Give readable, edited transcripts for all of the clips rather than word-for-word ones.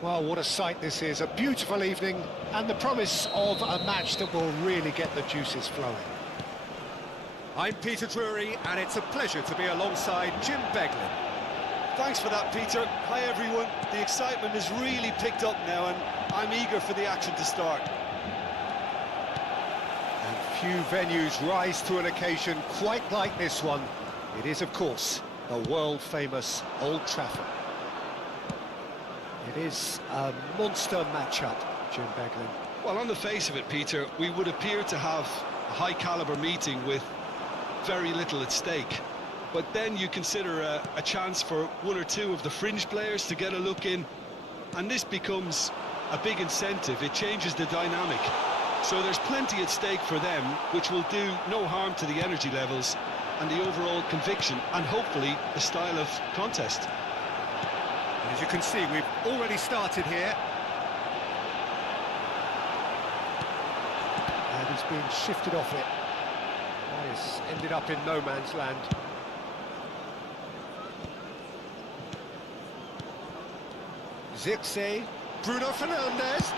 Well, what a sight this is, a beautiful evening, and the promise of a match that will really get the juices flowing. I'm Peter Drury, and it's a pleasure to be alongside Jim Beglin. Thanks for that, Peter. Hi, everyone. The excitement has really picked up now, and I'm eager for the action to start. And few venues rise to an occasion quite like this one. It is, of course, the world-famous Old Trafford. It is a monster matchup, Jim Beglin. Well, on the face of it, Peter, we would appear to have a high-caliber meeting with very little at stake. But then you consider a chance for one or two of the fringe players to get a look in, and this becomes a big incentive. It changes the dynamic. So there's plenty at stake for them, which will do no harm to the energy levels and the overall conviction, and hopefully the style of contest. As you can see, we've already started here. And he's been shifted off it. Nice, ended up in no man's land. Zirkzee, Bruno Fernandes,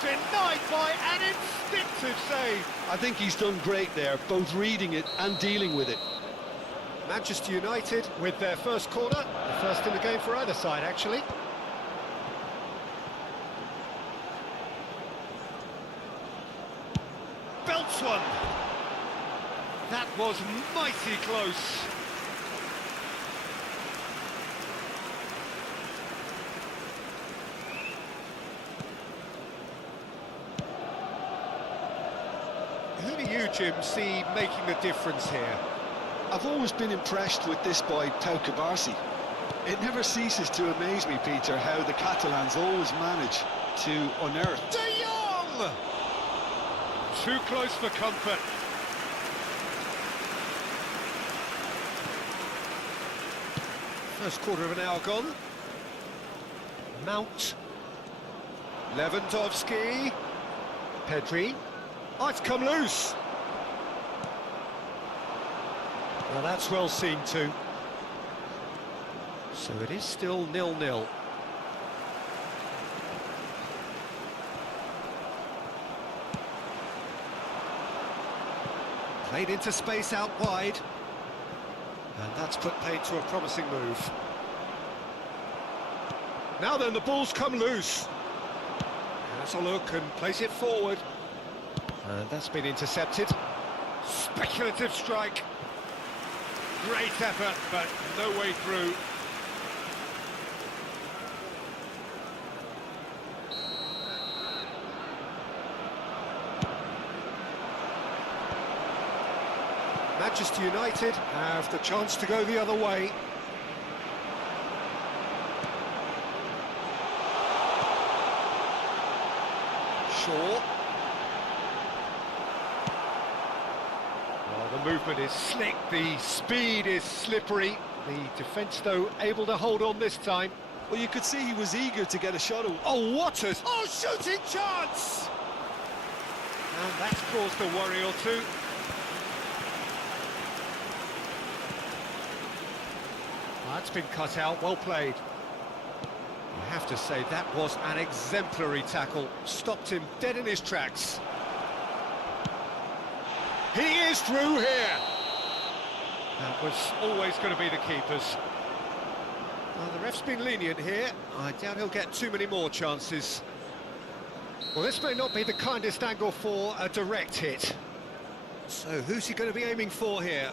denied by an instinctive save. I think he's done great there, both reading it and dealing with it. Manchester United with their first corner, the first in the game for either side, actually. Belts one. That was mighty close. Who do you, Jim, see making the difference here? I've always been impressed with this boy, Ekshibhishi. It never ceases to amaze me, Peter, how the Catalans always manage to unearth. De Jong! Too close for comfort. First quarter of an hour gone. Mount. Lewandowski. Pedri. Oh, it's come loose. Well, that's well seen too. So it is still 0-0. Played into space out wide. And that's put paid to a promising move. Now then, the ball's come loose. Has a look and plays it forward. And that's been intercepted. Speculative strike. Great effort, but no way through. Manchester United have the chance to go the other way. Shaw. The movement is slick, the speed is slippery. The defence, though, able to hold on this time. Well, you could see he was eager to get a shot. Oh, what a... Oh, shooting chance! And that's caused a worry or two. That's been cut out, well played. You have to say, that was an exemplary tackle. Stopped him dead in his tracks. He is through here. That was always going to be the keeper's. Well, the ref's been lenient here. I doubt he'll get too many more chances. Well, this may not be the kindest angle for a direct hit. So, who's he going to be aiming for here?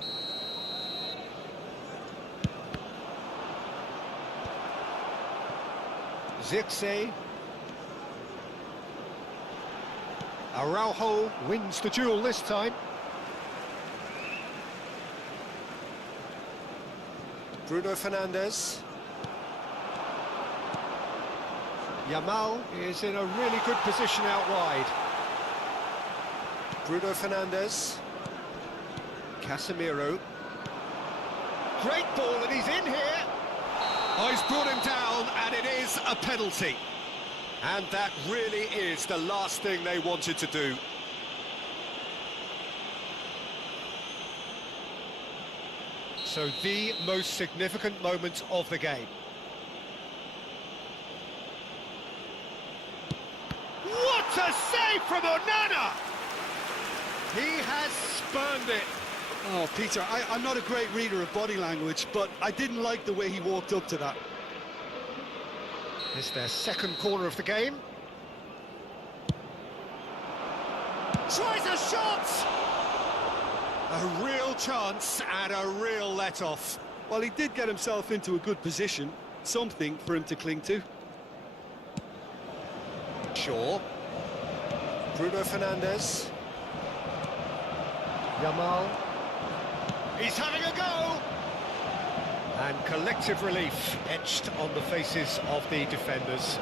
Zirkzee. Araujo wins the duel this time. Bruno Fernandes. Yamal is in a really good position out wide. Bruno Fernandes. Casemiro. Great ball, and he's in here. Oh, he's brought him down, and it is a penalty. And that really is the last thing they wanted to do. So the most significant moment of the game. What a save from Onana! He has spurned it. Oh, Peter, I'm not a great reader of body language, but I didn't like the way he walked up to that. It's their second corner of the game. Tries a shot! A real chance and a real let-off. Well, he did get himself into a good position, something for him to cling to. Shaw. Bruno Fernandes. Yamal. He's having a go! And collective relief etched on the faces of the defenders.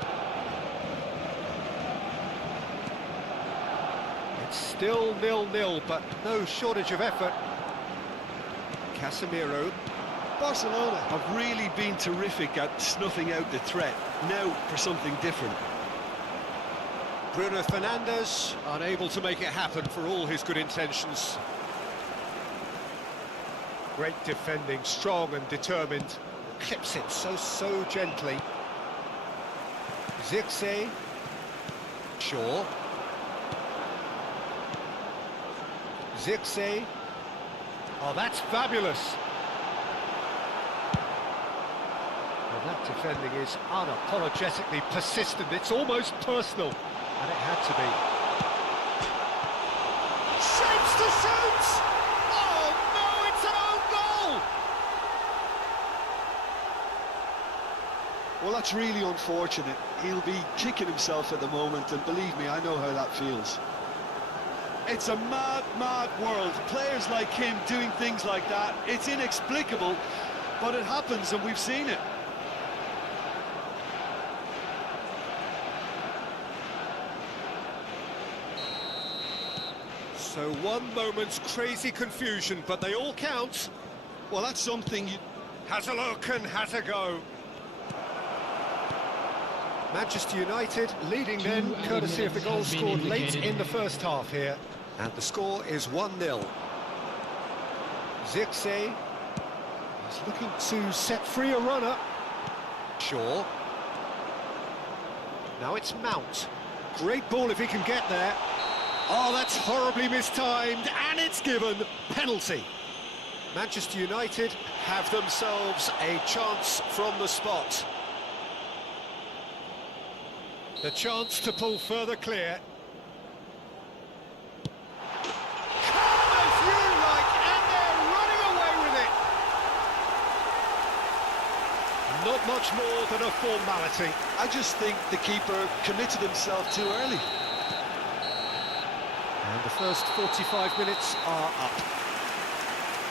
It's still 0-0, but no shortage of effort. Casemiro. Barcelona have really been terrific at snuffing out the threat. Now for something different. Bruno Fernandes, unable to make it happen for all his good intentions. Great defending, strong and determined. Clips it so gently. Zirkzee. Shaw. Zirkzee. Oh, that's fabulous. Well, that defending is unapologetically persistent. It's almost personal. And it had to be. Shapes to shoot! Oh no, it's an own goal! Well, that's really unfortunate. He'll be kicking himself at the moment, and believe me, I know how that feels. It's a mad world. Players like him doing things like that, it's inexplicable, but it happens and we've seen it. So one moment's crazy confusion, but they all count. Well, that's something you... Has a look and has a go. Manchester United leading then, courtesy of the goal scored late in the first half here. And the score is 1-0. Zirkzee is looking to set free a runner. Shaw. Now it's Mount. Great ball if he can get there. Oh, that's horribly mistimed, and it's given. Penalty. Manchester United have themselves a chance from the spot. The chance to pull further clear. Calm as you like, and they're running away with it. Not much more than a formality. I just think the keeper committed himself too early. And the first 45 minutes are up.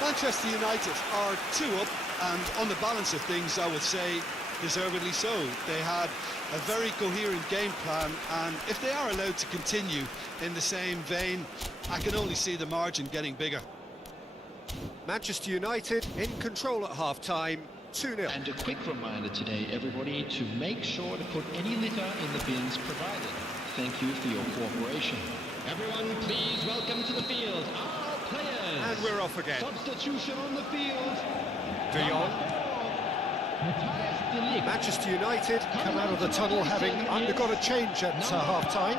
Manchester United are 2 up, and on the balance of things, I would say deservedly so. They had a very coherent game plan, and if they are allowed to continue in the same vein, I can only see the margin getting bigger. Manchester United in control at half-time, 2-0. And a quick reminder today, everybody, to make sure to put any litter in the bins provided. Thank you for your cooperation. Everyone, please welcome to the field our players. And we're off again. Substitution on the field. De Jong. Manchester United come out of the tunnel having undergone a change at half-time.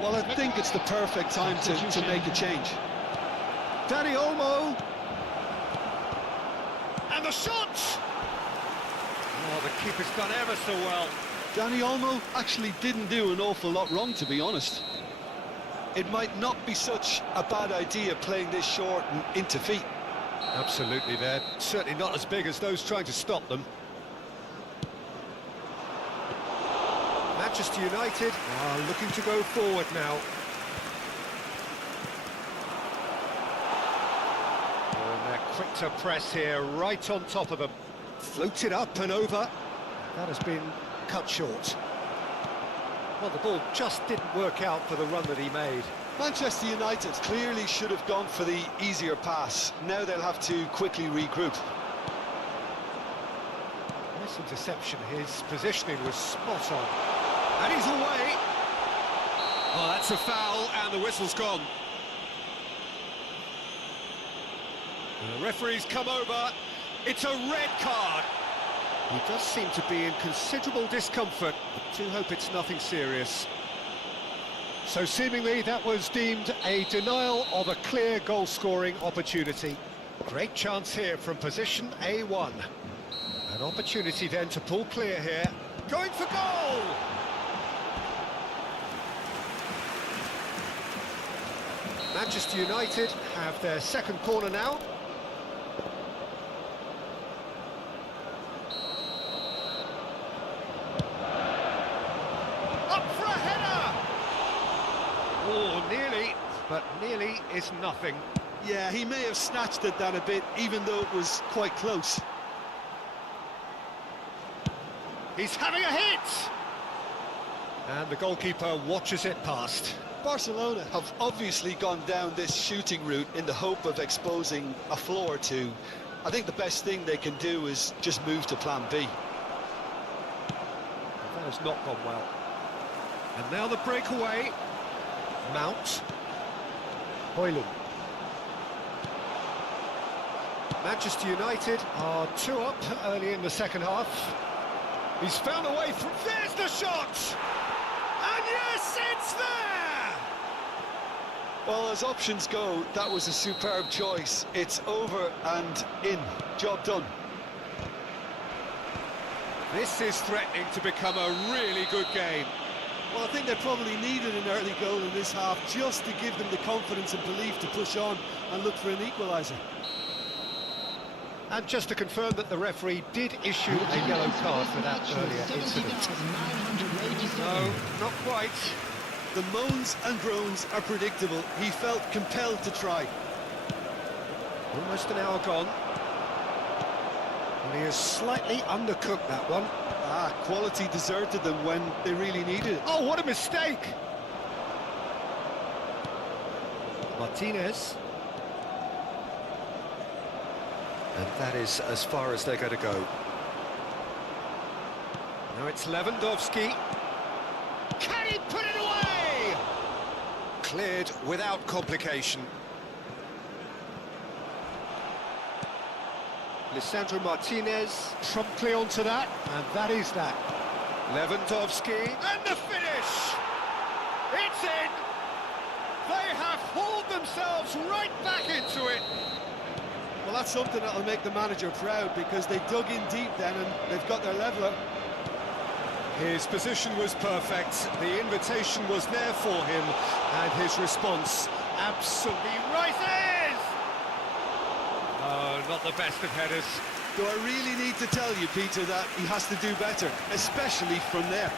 Well, I think it's the perfect time to make a change. Dani Olmo. And the shot! Oh, the keeper's done ever so well. Dani Olmo actually didn't do an awful lot wrong, to be honest. It might not be such a bad idea playing this short and into feet. Absolutely, they're certainly not as big as those trying to stop them. Manchester United are looking to go forward now. And they're quick to press here, right on top of them. Floated up and over. That has been cut short. Well, the ball just didn't work out for the run that he made. Manchester United clearly should have gone for the easier pass. Now they'll have to quickly regroup. Nice interception. His positioning was spot on. And he's away. Oh, that's a foul, and the whistle's gone. And the referee's come over. It's a red card. He does seem to be in considerable discomfort. I do hope it's nothing serious. So seemingly that was deemed a denial of a clear goal-scoring opportunity. Great chance here from position A1. An opportunity then to pull clear here. Going for goal! Manchester United have their second corner now. Up for a header! Oh, nearly, but nearly is nothing. Yeah, he may have snatched at that a bit, even though it was quite close. He's having a hit! And the goalkeeper watches it past. Barcelona have obviously gone down this shooting route in the hope of exposing a flaw or two. I think the best thing they can do is just move to plan B. That has not gone well. And now the breakaway. Mount. Højlund. Manchester United are 2 up early in the second half. He's found a way through. There's the shot! And yes, it's there! Well, as options go, that was a superb choice. It's over and in. Job done. This is threatening to become a really good game. Well, I think they probably needed an early goal in this half just to give them the confidence and belief to push on and look for an equaliser. And just to confirm that the referee did issue a yellow card for that earlier incident. No, not quite. The moans and groans are predictable. He felt compelled to try. Almost an hour gone. And he has slightly undercooked that one. Quality deserted them when they really needed it. Oh, what a mistake! Martinez. And that is as far as they're going to go. Now it's Lewandowski. Can he put it away? Cleared without complication. Lisandro Martinez promptly onto that, and that is that. Lewandowski, and the finish! It's in! They have hauled themselves right back into it! Well, that's something that'll make the manager proud, because they dug in deep then and they've got their leveller. His position was perfect, the invitation was there for him, and his response absolutely rises! Oh, not the best of headers. Do I really need to tell you, Peter, that he has to do better, especially from there?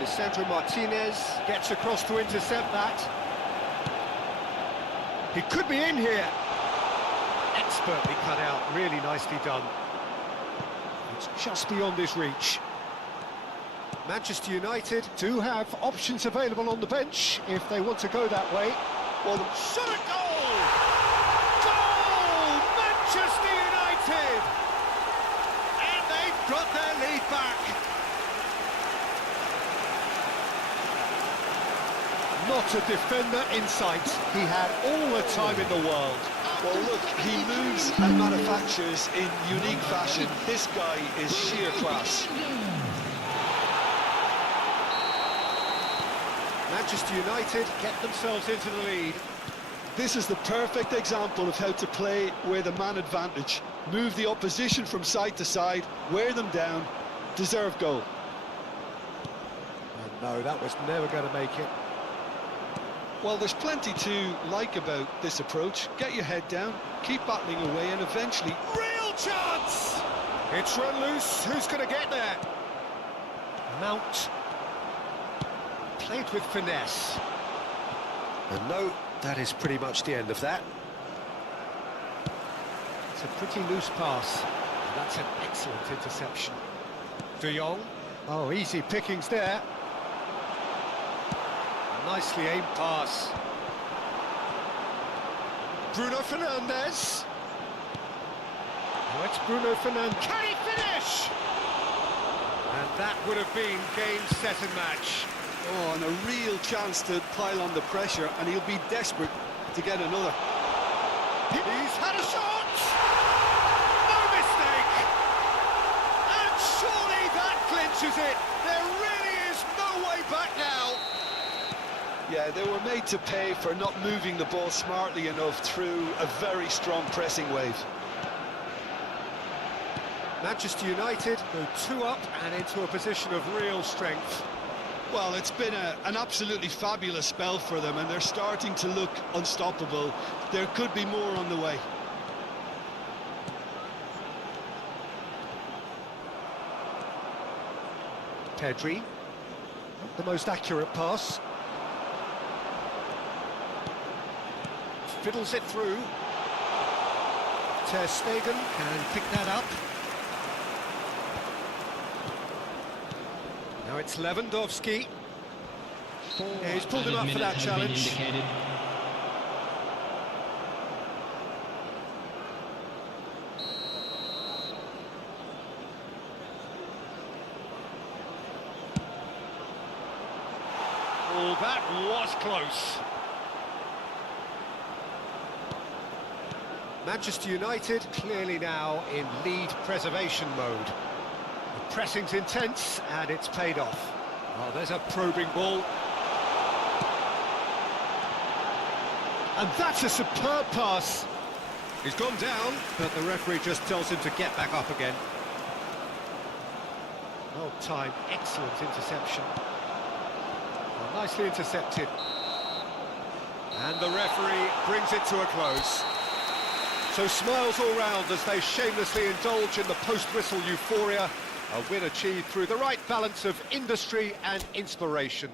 Lisandro Martinez gets across to intercept that. He could be in here. Expertly cut out, really nicely done. It's just beyond his reach. Manchester United do have options available on the bench if they want to go that way. Well, shot a goal! Goal! Manchester United! And they've got their lead back. Not a defender in sight. He had all the time in the world. Well, look, he moves and manufactures in unique fashion. This guy is sheer class. Manchester United get themselves into the lead. This is the perfect example of how to play with a man advantage. Move the opposition from side to side, wear them down, deserve goal. Oh, no, that was never going to make it. Well, there's plenty to like about this approach. Get your head down, keep battling away, and eventually... Real chance! It's run loose. Who's going to get there? Mount. Played with finesse. And no, that is pretty much the end of that. It's a pretty loose pass. That's an excellent interception. De Jong. Oh, easy pickings there. Nicely aimed pass. Bruno Fernandes. Oh, it's Bruno Fernandes. Can he finish? And that would have been game, set and match. Oh, and a real chance to pile on the pressure, and he'll be desperate to get another. He's had a shot! No mistake! And surely that clinches launches it. There really is no way back now. Yeah, they were made to pay for not moving the ball smartly enough through a very strong pressing wave. Manchester United go 2 up and into a position of real strength. Well, it's been an absolutely fabulous spell for them, and they're starting to look unstoppable. There could be more on the way. Pedri, not the most accurate pass. Fiddles it through. Ter Stegen can pick that up. Now it's Lewandowski. Yeah, he's pulled him up for that challenge. Oh, that was close. Manchester United clearly now in lead preservation mode. The pressing's intense and it's paid off. Oh, there's a probing ball. And that's a superb pass. He's gone down, but the referee just tells him to get back up again. Well timed, excellent interception. Well, nicely intercepted. And the referee brings it to a close. So smiles all round as they shamelessly indulge in the post-whistle euphoria. A win achieved through the right balance of industry and inspiration.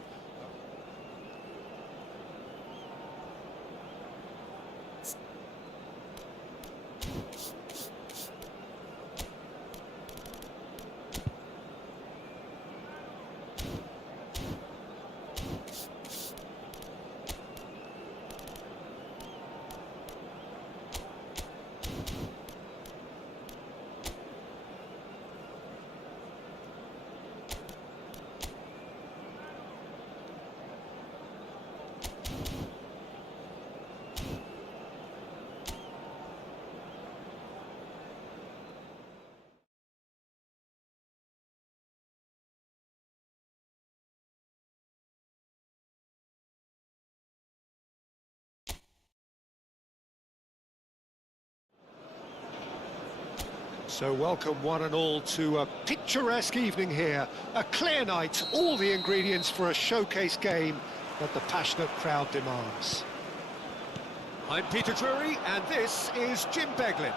So welcome one and all to a picturesque evening here. A clear night, all the ingredients for a showcase game that the passionate crowd demands. I'm Peter Drury and this is Jim Beglin.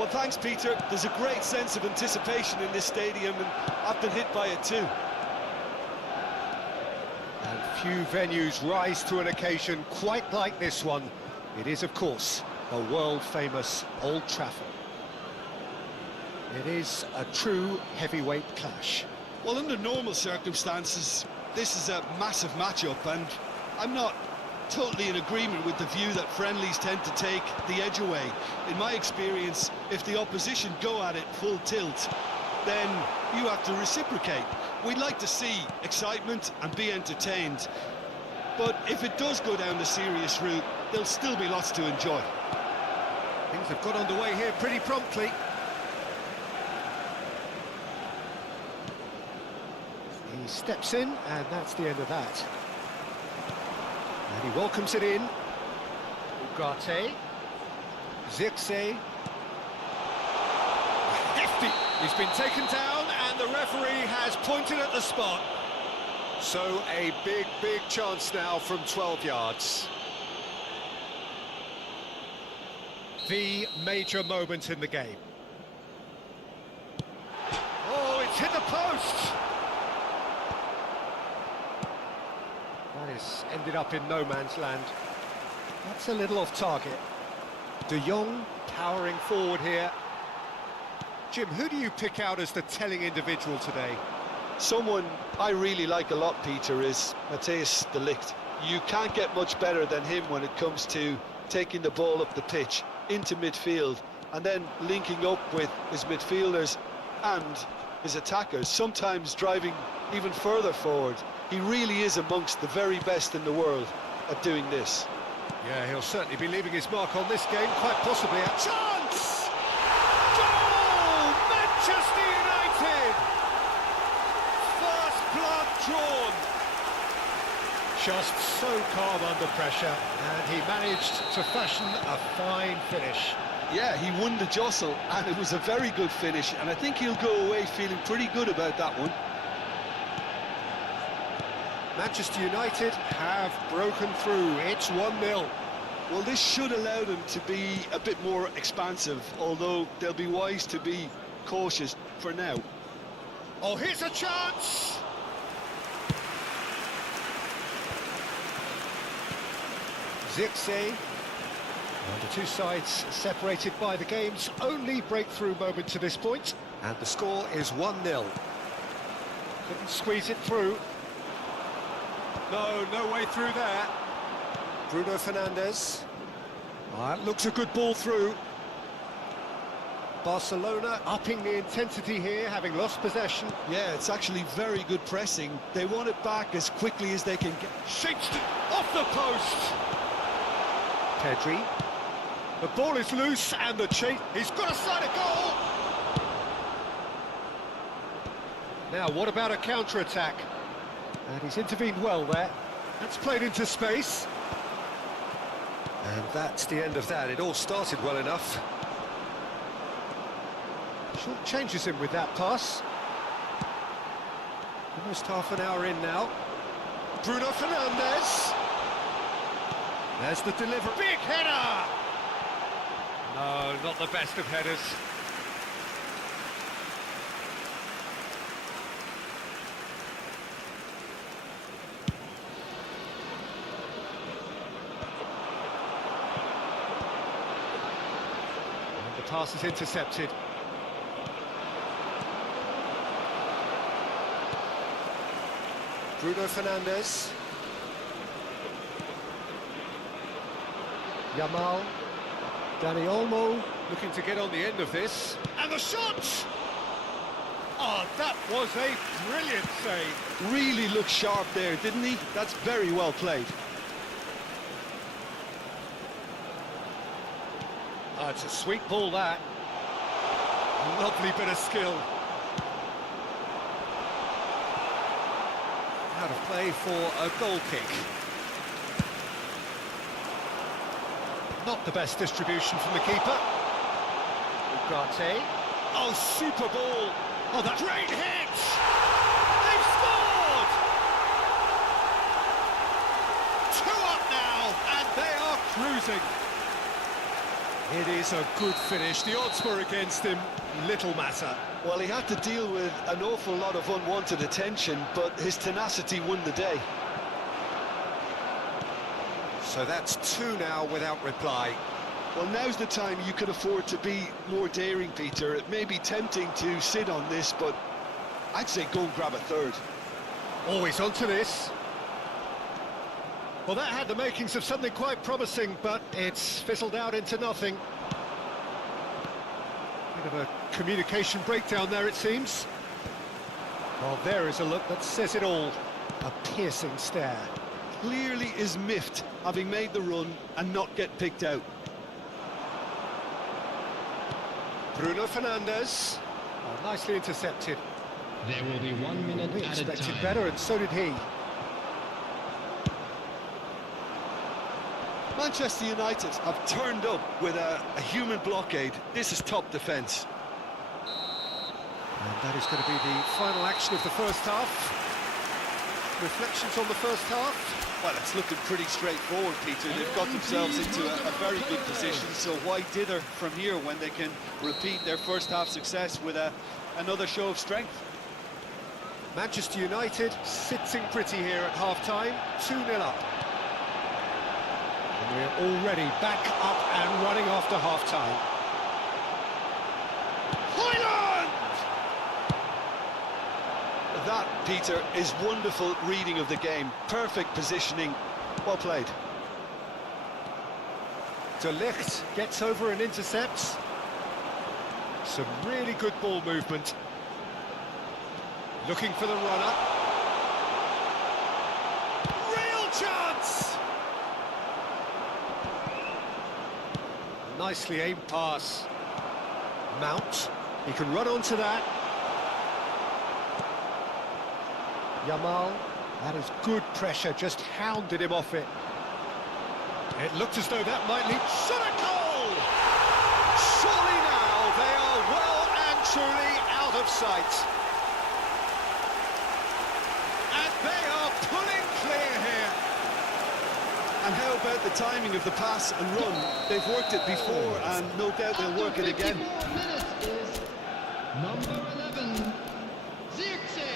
Well, thanks, Peter. There's a great sense of anticipation in this stadium, and I've been hit by it too. And few venues rise to an occasion quite like this one. It is, of course, the world-famous Old Trafford. It is a true heavyweight clash. Well, under normal circumstances, this is a massive matchup, and I'm not totally in agreement with the view that friendlies tend to take the edge away. In my experience, if the opposition go at it full tilt, then you have to reciprocate. We'd like to see excitement and be entertained, but if it does go down the serious route, there'll still be lots to enjoy. Things have got underway here pretty promptly. He steps in, and that's the end of that. And he welcomes it in. Ugarte. Zirkzee. Hefty! He's been taken down, and the referee has pointed at the spot. So a big, big chance now from 12 yards. The major moment in the game. Oh, it's hit the post! That has ended up in no man's land. That's a little off target. De Jong powering forward here. Jim, who do you pick out as the telling individual today? Someone I really like a lot, Peter, is Matthijs de Ligt. You can't get much better than him when it comes to taking the ball up the pitch into midfield and then linking up with his midfielders and his attackers, sometimes driving even further forward. He really is amongst the very best in the world at doing this. Yeah, he'll certainly be leaving his mark on this game, quite possibly a chance! Goal! Manchester United! drawn. Just so calm under pressure, and he managed to fashion a fine finish. Yeah, he won the jostle, and it was a very good finish, and I think he'll go away feeling pretty good about that one. Manchester United have broken through. It's 1-0. Well, this should allow them to be a bit more expansive, although they'll be wise to be cautious for now. Oh, here's a chance! Zirkzee. And the two sides separated by the game's only breakthrough moment to this point. And the score is 1-0. Couldn't squeeze it through. No way through there. Bruno Fernandes. That looks a good ball through. Barcelona upping the intensity here, having lost possession. Yeah, it's actually very good pressing. They want it back as quickly as they can get. Shapes off the post. Pedri. The ball is loose and the chase. He's got a side of goal. Now, what about a counter-attack? And he's intervened well there. That's played into space. And that's the end of that. It all started well enough. Short changes him with that pass. Almost half an hour in now. Bruno Fernandes. There's the delivery. Big header! No, not the best of headers. And the pass is intercepted. Bruno Fernandes. Yamal. Dani Olmo looking to get on the end of this. And the shot! Oh, that was a brilliant save. Really looked sharp there, didn't he? That's very well played. Oh, it's a sweet ball, that. Lovely bit of skill. Out of play for a goal kick. Not the best distribution from the keeper. Ugarte. Oh, super ball. Oh, that great hit! They've scored! 2 up now, and they are cruising. It is a good finish. The odds were against him. Little matter. Well, he had to deal with an awful lot of unwanted attention, but his tenacity won the day. So that's 2 now without reply. Well, now's the time you could afford to be more daring, Peter. It may be tempting to sit on this, but I'd say go and grab a third. Always onto this. Well, that had the makings of something quite promising, but it's fizzled out into nothing. Bit of a communication breakdown there, it seems. Well, there is a look that says it all. A piercing stare. Clearly is miffed, having made the run and not get picked out. Bruno Fernandes. Oh, nicely intercepted. There will be 1 minute We added expected time. better, and so did he. Manchester United have turned up with a human blockade. This is top defence. And that is going to be the final action of the first half. Reflections on the first half? Well, it's looking pretty straightforward, Peter. They've got themselves into a very good position, so why dither from here when they can repeat their first half success with another show of strength? Manchester United sitting pretty here at half-time, 2-0 up. And we're already back up and running after half-time. Highland! That, Peter, is wonderful reading of the game. Perfect positioning. Well played. De Ligt gets over and intercepts. Some really good ball movement. Looking for the runner. Real chance! Nicely aimed pass. Mount. He can run onto that. Yamal, that is good pressure, just hounded him off it. It looked as though that might lead... Shot a goal! Surely now they are well and truly out of sight. And they are pulling clear here. And how about the timing of the pass and run? They've worked it before, and no doubt they'll work it again. After 54 minutes is number 11, Zirkzee.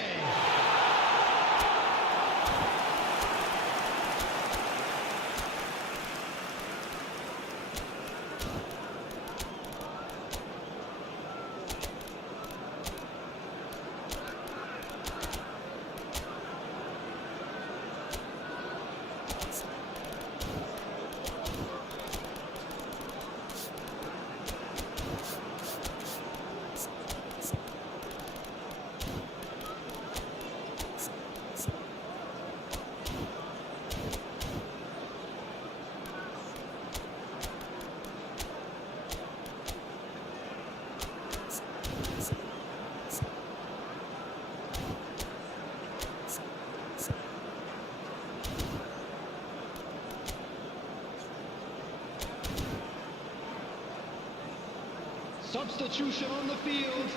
Substitution on the field,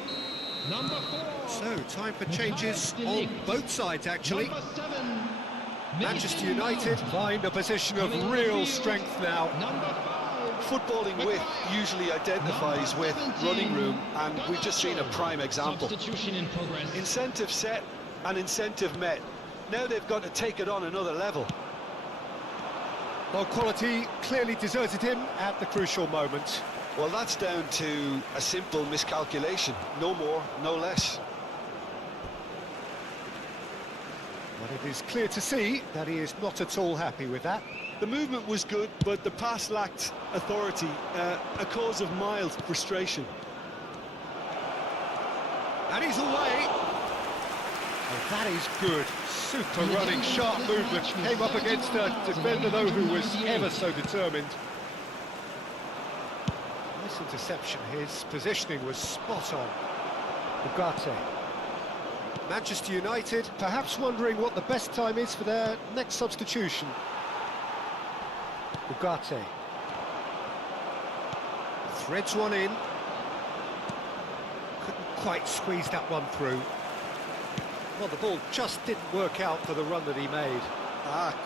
number 4. So, time for changes on both sides, actually. Number 7, Manchester United find a position of real strength now. Number 5, Footballing width usually identifies with running room, and we've just seen a prime example. Substitution in progress. Incentive set and incentive met. Now they've got to take it on another level. Well, quality clearly deserted him at the crucial moment. Well, that's down to a simple miscalculation. No more, no less. But it is clear to see that he is not at all happy with that. The movement was good, but the pass lacked authority, a cause of mild frustration. And he's away. Oh, that is good. Super running, sharp movement. Came up against a defender, though, who was ever so determined. Nice interception. His positioning was spot on. Ugarte. Manchester United perhaps wondering what the best time is for their next substitution. Ugarte. Threads one in. Couldn't quite squeeze that one through. Well, the ball just didn't work out for the run that he made.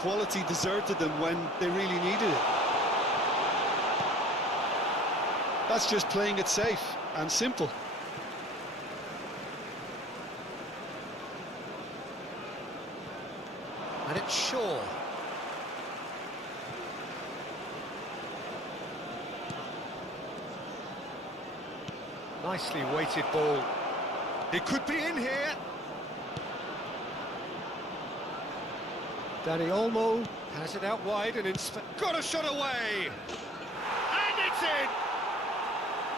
Quality deserted them when they really needed it. That's just playing it safe and simple. And it's Shaw. Nicely weighted ball. It could be in here. Dani Olmo has it out wide and Got a shot away. And it's in.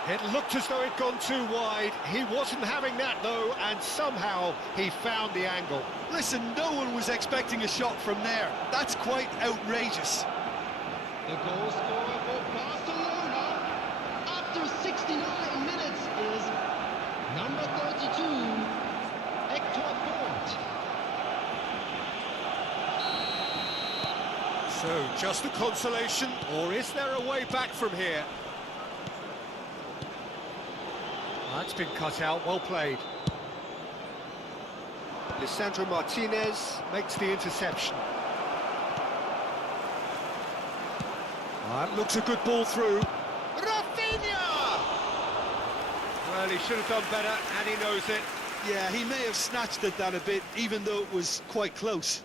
it looked as though it'd gone too wide. He wasn't having that, though, and somehow he found the angle. Listen, no one was expecting a shot from there. That's quite outrageous. The goal scorer for Barcelona after 69 minutes is number 32, Ekshibhishi. So, just a consolation, or is there a way back from here? That's been cut out, well played. Lisandro Martinez makes the interception. That looks a good ball through. Rafinha! Well, he should have done better, and he knows it. Yeah, he may have snatched at that a bit, even though it was quite close.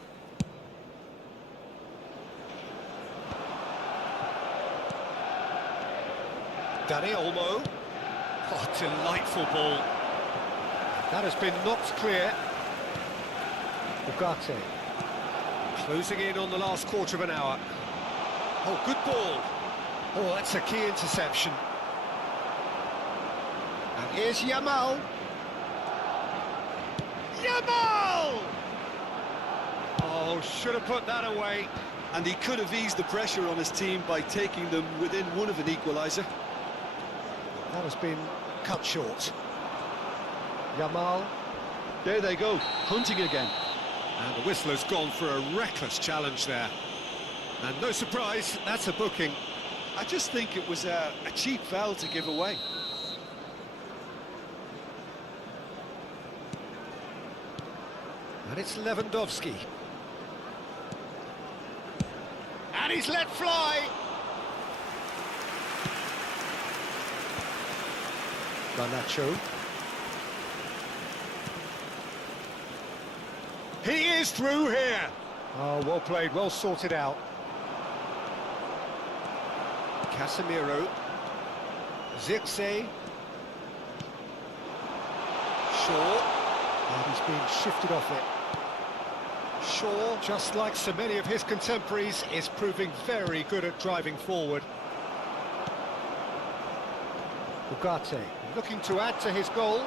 Dani Olmo. Oh, delightful ball. That has been knocked clear. Ugarte. Closing in on the last quarter of an hour. Oh, good ball. Oh, that's a key interception. And here's Yamal. Yamal! Oh, should have put that away. And he could have eased the pressure on his team by taking them within one of an equaliser. That has been cut short. Yamal. There they go, hunting again. And the whistler's gone for a reckless challenge there. And no surprise, that's a booking. I just think it was a cheap foul to give away. And it's Lewandowski. And he's let fly! Garnacho. He is through here! Oh, well played, well sorted out. Casemiro. Zirkzee. Shaw. And he's being shifted off it. Shaw, just like so many of his contemporaries, is proving very good at driving forward. Ugarte. Looking to add to his goal.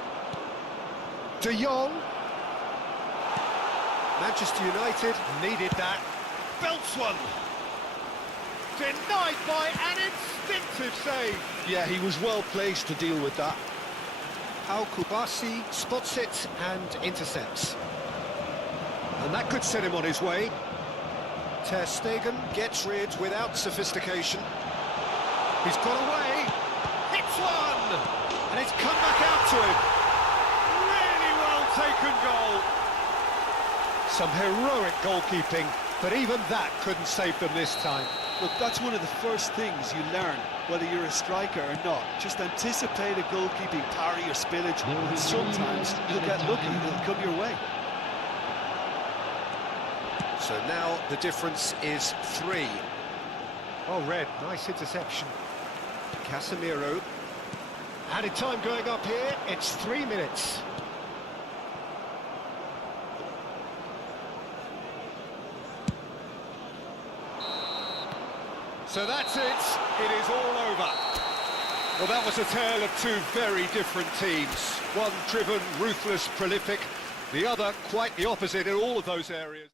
De Jong. Manchester United needed that. Belts one. Denied by an instinctive save. Yeah, he was well placed to deal with that. Al-Kubasi spots it and intercepts. And that could set him on his way. Ter Stegen gets rid without sophistication. He's got away. Hits one! And it's come back out to him. Really well taken goal. Some heroic goalkeeping, but even that couldn't save them this time. Look, that's one of the first things you learn, whether you're a striker or not. Just anticipate a goalkeeping parry or spillage, and sometimes you'll get lucky, it'll come your way. So now the difference is 3. Oh, Red, nice interception. Casemiro. Added time going up here, it's 3 minutes. So that's it. It is all over. Well, that was a tale of two very different teams. One driven, ruthless, prolific. The other quite the opposite in all of those areas.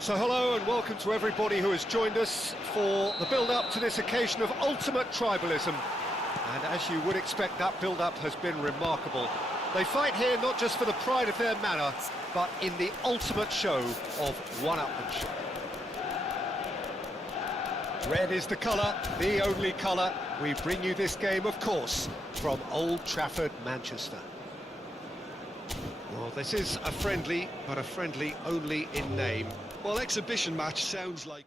So hello and welcome to everybody who has joined us for the build-up to this occasion of ultimate tribalism. And as you would expect, that build-up has been remarkable. They fight here not just for the pride of their manor, but in the ultimate show of one-upmanship. Red is the colour, the only colour. We bring you this game, of course, from Old Trafford, Manchester. Well, this is a friendly, but a friendly only in name. Well, exhibition match sounds like...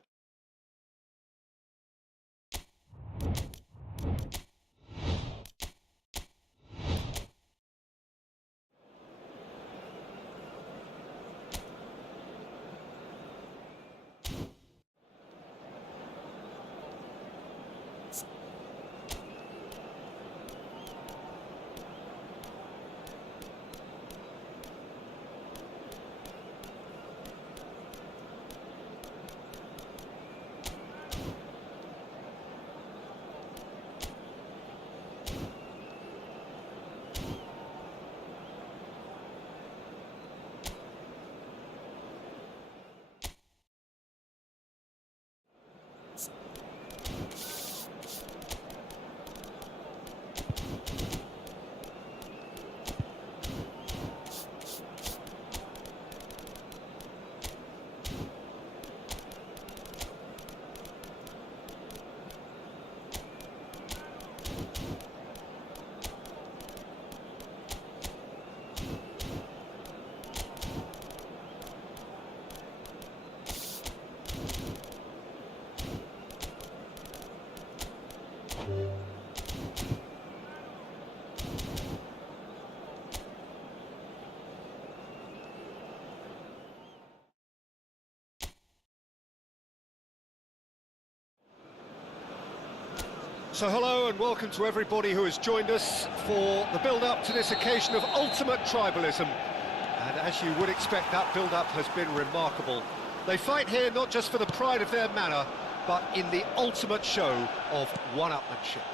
So hello and welcome to everybody who has joined us for the build-up to this occasion of ultimate tribalism. And as you would expect, that build-up has been remarkable. They fight here not just for the pride of their manor, but in the ultimate show of one-upmanship.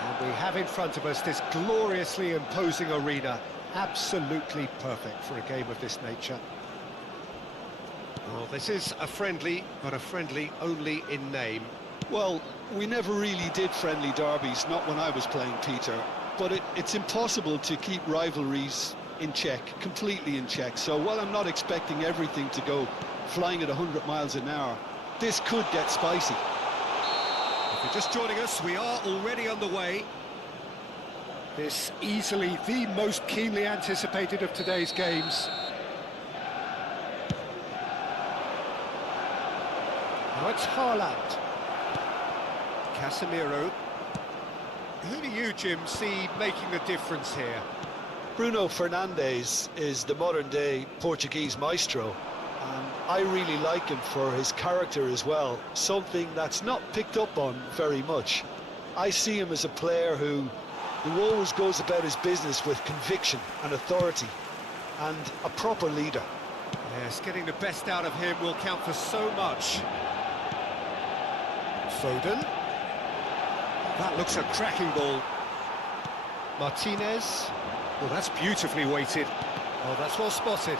And we have in front of us this gloriously imposing arena, absolutely perfect for a game of this nature. Well, this is a friendly, but a friendly only in name. Well, we never really did friendly derbies, not when I was playing, Peter. But it's impossible to keep rivalries in check, completely in check. So while I'm not expecting everything to go flying at 100 miles an hour, this could get spicy. If you're just joining us, we are already underway. This easily the most keenly anticipated of today's games. Now it's Haaland. Casemiro. Who do you, Jim, see making the difference here? Bruno Fernandes is the modern-day Portuguese maestro, and I really like him for his character as well, something that's not picked up on very much. I see him as a player who always goes about his business with conviction and authority, and a proper leader. Yes, getting the best out of him will count for so much. Foden. That looks a cracking ball. Martinez. Well, that's beautifully weighted. Oh, that's well spotted.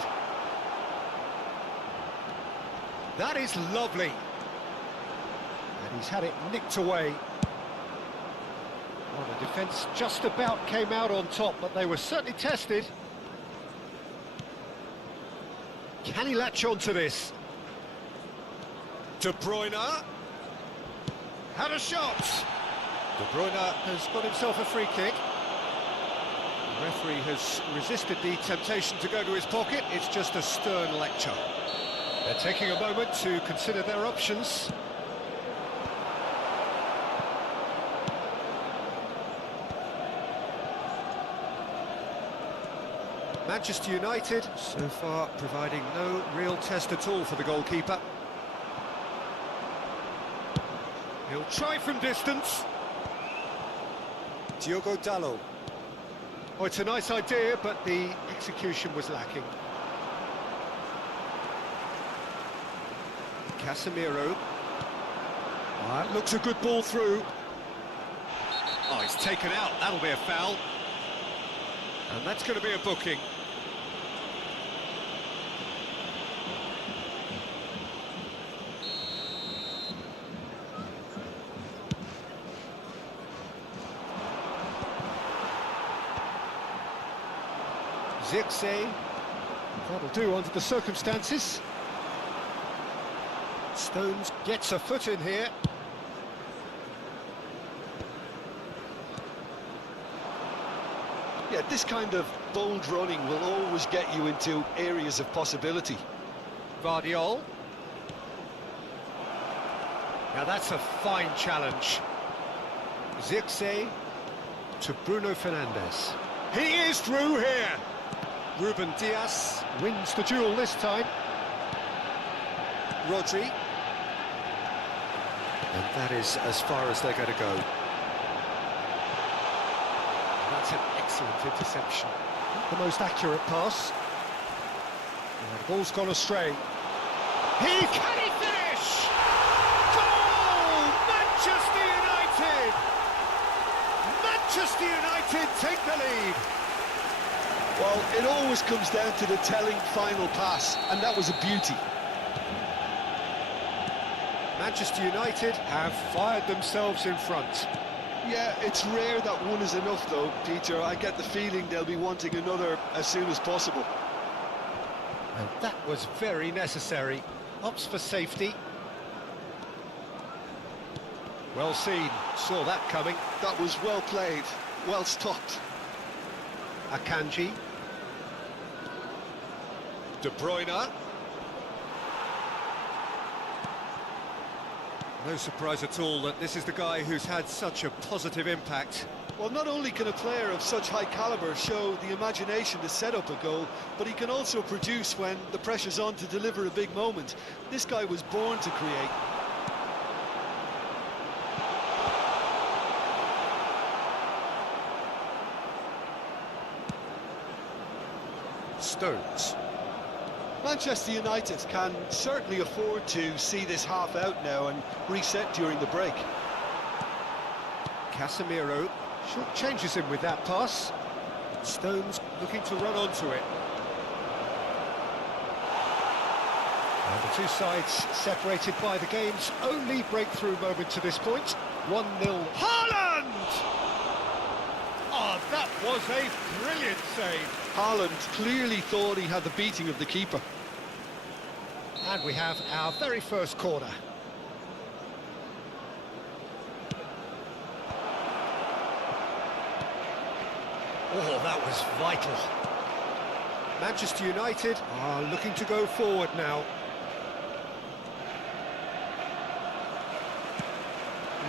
That is lovely. And he's had it nicked away. Well, the defence just about came out on top, but they were certainly tested. Can he latch on to this? De Bruyne. Had a shot. De Bruyne has got himself a free kick. The referee has resisted the temptation to go to his pocket. It's just a stern lecture. They're taking a moment to consider their options. Manchester United, so far providing no real test at all for the goalkeeper. He'll try from distance. Diogo Dalot. Oh, it's a nice idea, but the execution was lacking. Casemiro. That looks a good ball through. Oh, it's taken out. That'll be a foul. And that's going to be a booking. Zirkzee, that'll do under the circumstances. Stones gets a foot in here. Yeah, this kind of bold running will always get you into areas of possibility. Vardiol. Now that's a fine challenge. Zirkzee to Bruno Fernandes. He is through here. Ruben Dias wins the duel this time. Rodri. And that is as far as they're going to go. That's an excellent interception. Not the most accurate pass. And the ball's gone astray. Can he finish? Goal! Manchester United! Manchester United take the lead. Well, it always comes down to the telling final pass, and that was a beauty. Manchester United have fired themselves in front. Yeah, it's rare that one is enough though, Peter. I get the feeling they'll be wanting another as soon as possible. And that was very necessary. Opts for safety. Well seen, saw that coming. That was well played, well stopped. Akanji. De Bruyne. No surprise at all that this is the guy who's had such a positive impact. Well, not only can a player of such high caliber show the imagination to set up a goal, but he can also produce when the pressure's on to deliver a big moment. This guy was born to create. Stones. Manchester United can certainly afford to see this half out now and reset during the break. Casemiro short changes him with that pass. Stones looking to run onto it. And the two sides separated by the game's only breakthrough moment to this point. 1-0. Haaland! Oh, that was a brilliant save. Haaland clearly thought he had the beating of the keeper. And we have our very first corner. Oh, that was vital. Manchester United are looking to go forward now.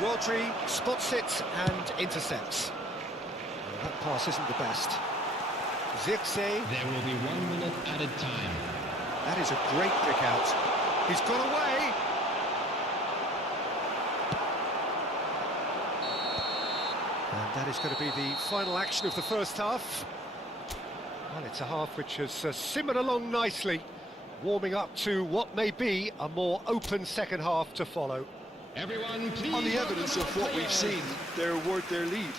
Rodri spots it and intercepts. Well, that pass isn't the best. Zirkzee. There will be 1 minute added time. That is a great pick out. He's got away. And that is going to be the final action of the first half. Well, it's a half which has simmered along nicely, warming up to what may be a more open second half to follow. Everyone, please. On the evidence of what we've seen, they're worth their lead.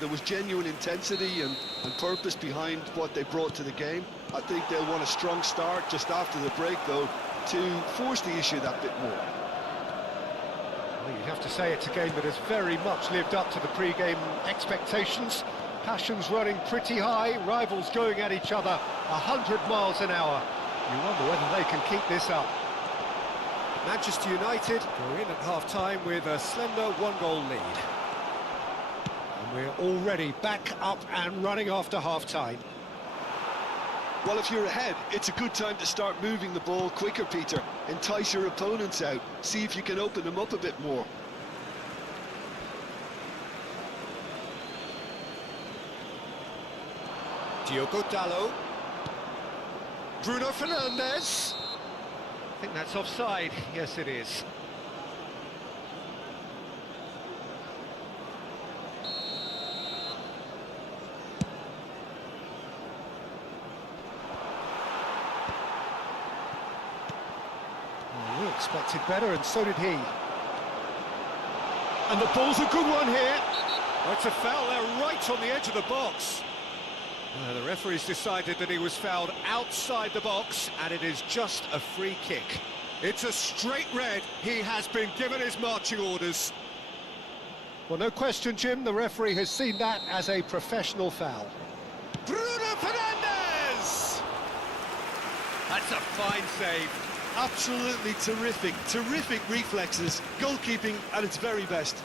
There was genuine intensity and purpose behind what they brought to the game. I think they'll want a strong start just after the break, though, to force the issue that bit more. Well, you'd have to say it's a game that has very much lived up to the pre-game expectations. Passions running pretty high, rivals going at each other 100 miles an hour. You wonder whether they can keep this up. Manchester United go in at half-time with a slender 1-goal lead. And we're already back up and running after half-time. Well, if you're ahead, it's a good time to start moving the ball quicker, Peter. Entice your opponents out. See if you can open them up a bit more. Diogo Dalot. Bruno Fernandes. I think that's offside. Yes, it is. Well, we expected better, and so did he. And the ball's a good one here. Oh, it's a foul there, right on the edge of the box. The referee's decided that he was fouled outside the box, and it is just a free kick. It's a straight red. He has been given his marching orders. Well, no question, Jim, the referee has seen that as a professional foul. Bruno Fernandes! That's a fine save. Absolutely terrific, terrific reflexes. Goalkeeping at its very best.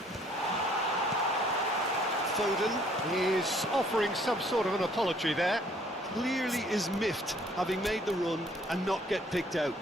Foden is offering some sort of an apology there. Clearly is miffed, having made the run and not get picked out.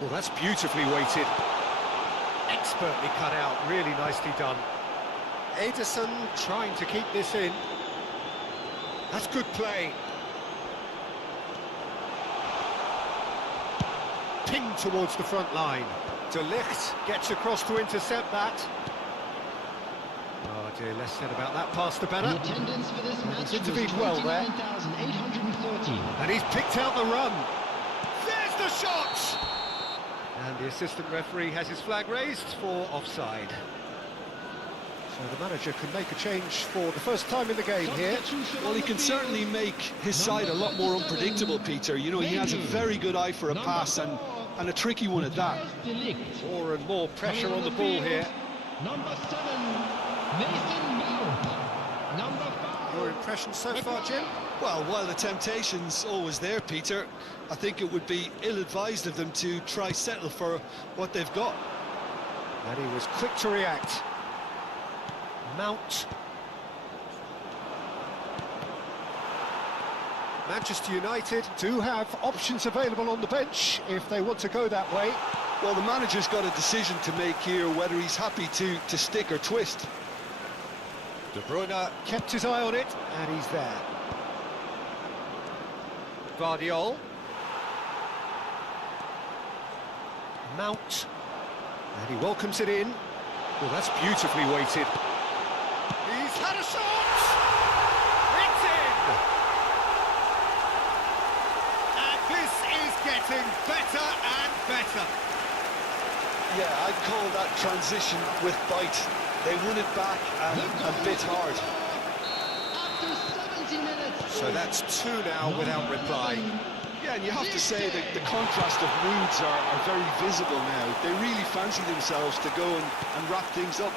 Well, that's beautifully weighted. Expertly cut out, really nicely done. Ederson trying to keep this in. That's good play. Ping towards the front line. De Ligt gets across to intercept that. Oh dear, less said about that pass the better. The attendance for this match He's intervened well there. 29,813. And he's picked out the run. There's the shot! And the assistant referee has his flag raised for offside. So the manager can make a change for the first time in the game here. Well, he can certainly make his side a lot more unpredictable, Peter. You know, he has a very good eye for a pass and a tricky one at that. More and more pressure on the ball here. Number 7, Nathan Mount. Number 5. Your impression so far, Jim? Well, while the temptation's always there, Peter, I think it would be ill-advised of them to try settle for what they've got. And he was quick to react. Mount. Manchester United do have options available on the bench if they want to go that way. Well, the manager's got a decision to make here, whether he's happy to stick or twist. De Bruyne kept his eye on it, and he's there. Guardiola. Mount. And he welcomes it in. Well, that's beautifully weighted. He's had a shot! It's in! And this is getting better and better. Yeah, I'd call that transition with bite. They won it back and bit hard. After 70 minutes. So that's 2 now without reply. Yeah, and you have to say that the contrast of moods are very visible now. They really fancy themselves to go and wrap things up.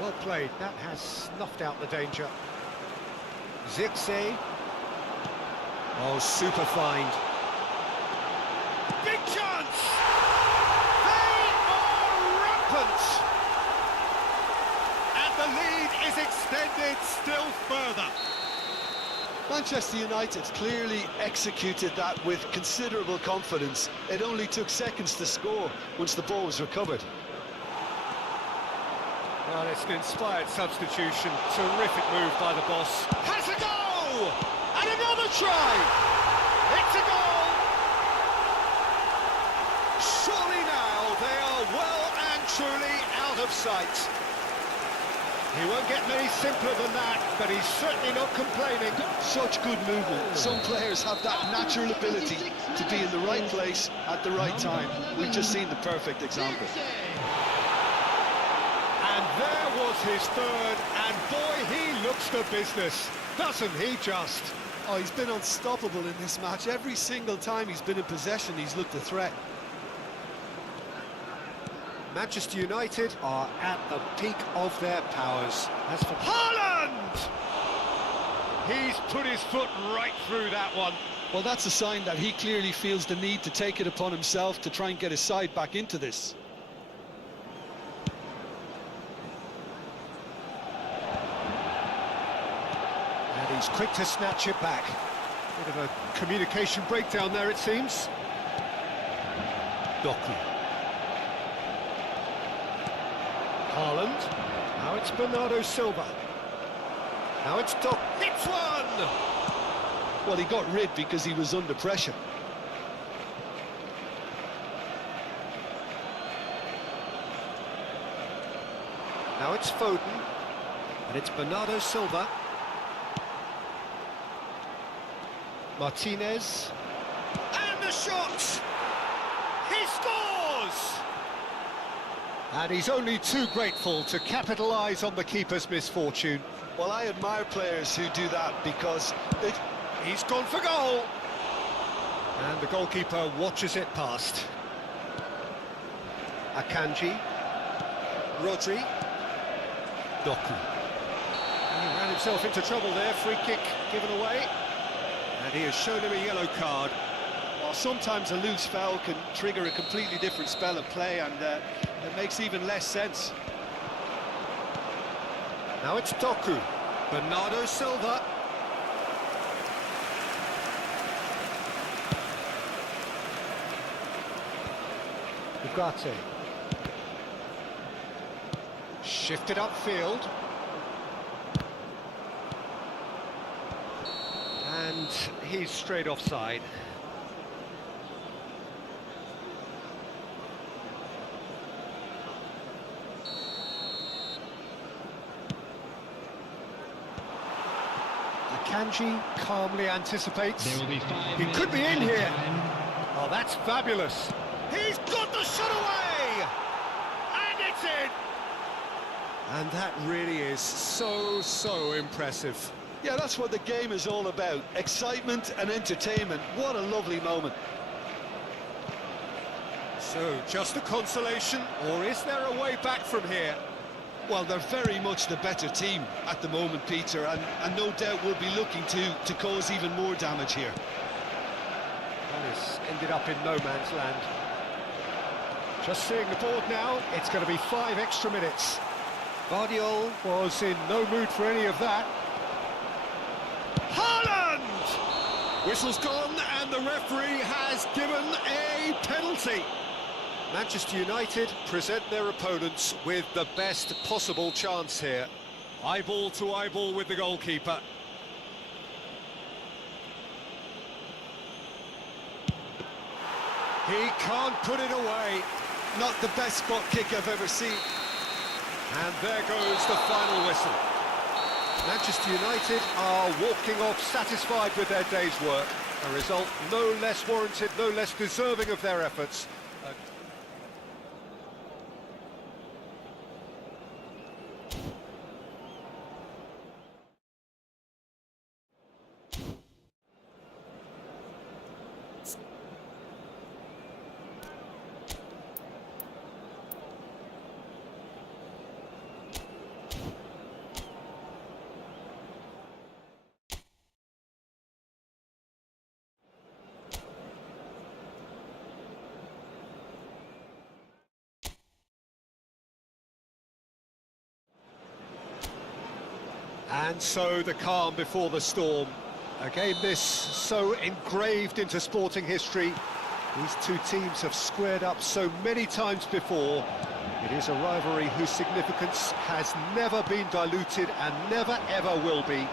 Well played, that has snuffed out the danger. Zirkzee. Oh, super find. Big chance! They are rampant! And the lead is extended still further. Manchester United clearly executed that with considerable confidence. It only took seconds to score once the ball was recovered. Well, it's an inspired substitution. Terrific move by the boss. Has a goal! And another try! It's a goal! Surely now they are well and truly out of sight. He won't get many simpler than that, but he's certainly not complaining. Such good movement. Some players have that natural ability to be in the right place at the right time. We've just seen the perfect example. And there was his third, and boy, he looks the business, doesn't he just? Oh, he's been unstoppable in this match. Every single time he's been in possession, he's looked a threat. Manchester United are at the peak of their powers. As for Haaland! He's put his foot right through that one. Well, that's a sign that he clearly feels the need to take it upon himself to try and get his side back into this. And he's quick to snatch it back. Bit of a communication breakdown there, it seems. Doku. Haaland. Now it's Bernardo Silva. Now it's Doku. It's one! Well, he got rid because he was under pressure. Now it's Foden. And it's Bernardo Silva. Martinez. And the shot! He scores! And he's only too grateful to capitalise on the keeper's misfortune. Well, I admire players who do that because He's gone for goal! And the goalkeeper watches it past. Akanji. Rodri. Doku. And he ran himself into trouble there, free kick given away. And he has shown him a yellow card. Well, sometimes a loose foul can trigger a completely different spell of play, and it makes even less sense. Now it's Doku. Bernardo Silva. Ugarte. Shifted upfield. And he's straight offside. Akanji calmly anticipates. There will be 5 He minutes could be in added here. time. Oh, that's fabulous. He's got the shot away! And it's in! And that really is so impressive. Yeah, that's what the game is all about. Excitement and entertainment. What a lovely moment. So, just a consolation, or is there a way back from here? Well, they're very much the better team at the moment, Peter, and no doubt will be looking to cause even more damage here. Well, this ended up in no man's land. Just seeing the board now, it's going to be 5 extra minutes. Duel was in no mood for any of that. Haaland! Whistle's gone and the referee has given a penalty. Manchester United present their opponents with the best possible chance here. Eyeball to eyeball with the goalkeeper. He can't put it away. Not the best spot kick I've ever seen. And there goes the final whistle. Manchester United are walking off satisfied with their day's work. A result no less warranted, no less deserving of their efforts. And so the calm before the storm. A game this so engraved into sporting history. These two teams have squared up so many times before. It is a rivalry whose significance has never been diluted and never ever will be.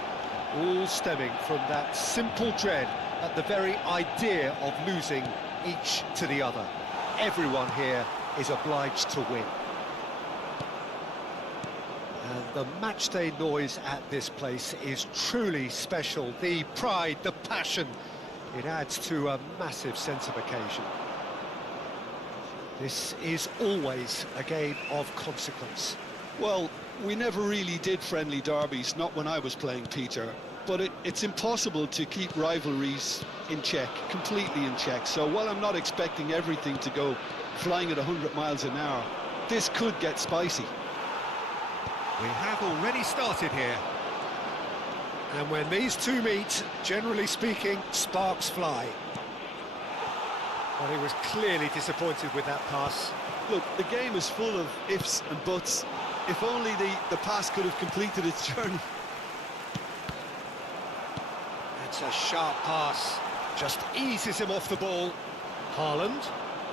All stemming from that simple dread at the very idea of losing each to the other. Everyone here is obliged to win. And the matchday noise at this place is truly special. The pride, the passion, it adds to a massive sense of occasion. This is always a game of consequence. Well, we never really did friendly derbies, not when I was playing, Peter. But it's impossible to keep rivalries in check, completely in check. So while I'm not expecting everything to go flying at 100 miles an hour, this could get spicy. We have already started here. And when these two meet, generally speaking, sparks fly. Well, he was clearly disappointed with that pass. Look, the game is full of ifs and buts. If only the pass could have completed its journey. That's a sharp pass. Just eases him off the ball. Haaland,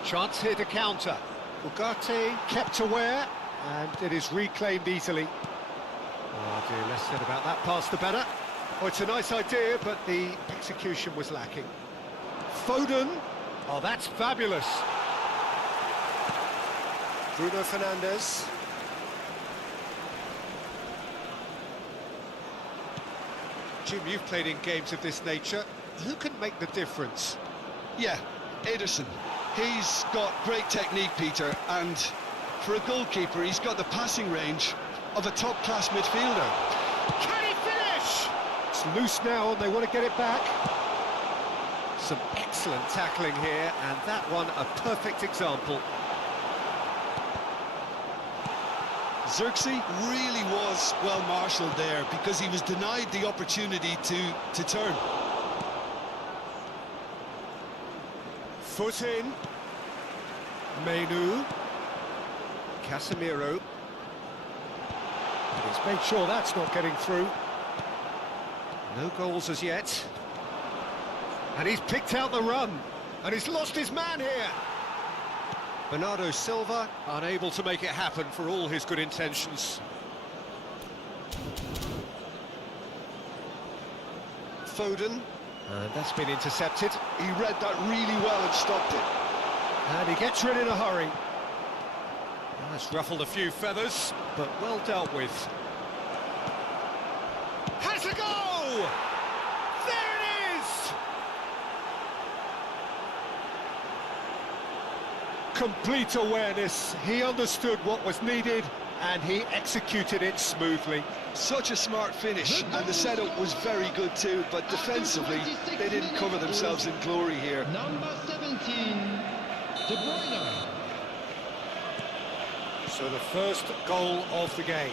chance here to counter. Ugarte kept aware. And it is reclaimed easily. Oh dear, less said about that pass the better. Oh, it's a nice idea, but the execution was lacking. Foden. Oh, that's fabulous. Bruno Fernandes. Jim, you've played in games of this nature. Who can make the difference? Yeah, Ederson. He's got great technique, Peter, and for a goalkeeper, he's got the passing range of a top-class midfielder. Can he finish? It's loose now and they want to get it back. Some excellent tackling here, and that one a perfect example. Xerxes really was well marshalled there because he was denied the opportunity to turn. Foot in. Menu. Casemiro. And he's made sure that's not getting through. No goals as yet. And he's picked out the run. And he's lost his man here. Bernardo Silva unable to make it happen for all his good intentions. Foden. And that's been intercepted. He read that really well and stopped it. And he gets rid in a hurry. That's ruffled a few feathers, but well dealt with. Has a go! There it is! Complete awareness. He understood what was needed, And he executed it smoothly. Such a smart finish, and the setup was very good too, but defensively, they didn't cover themselves in glory here. Number 17, De Bruyne. So the first goal of the game.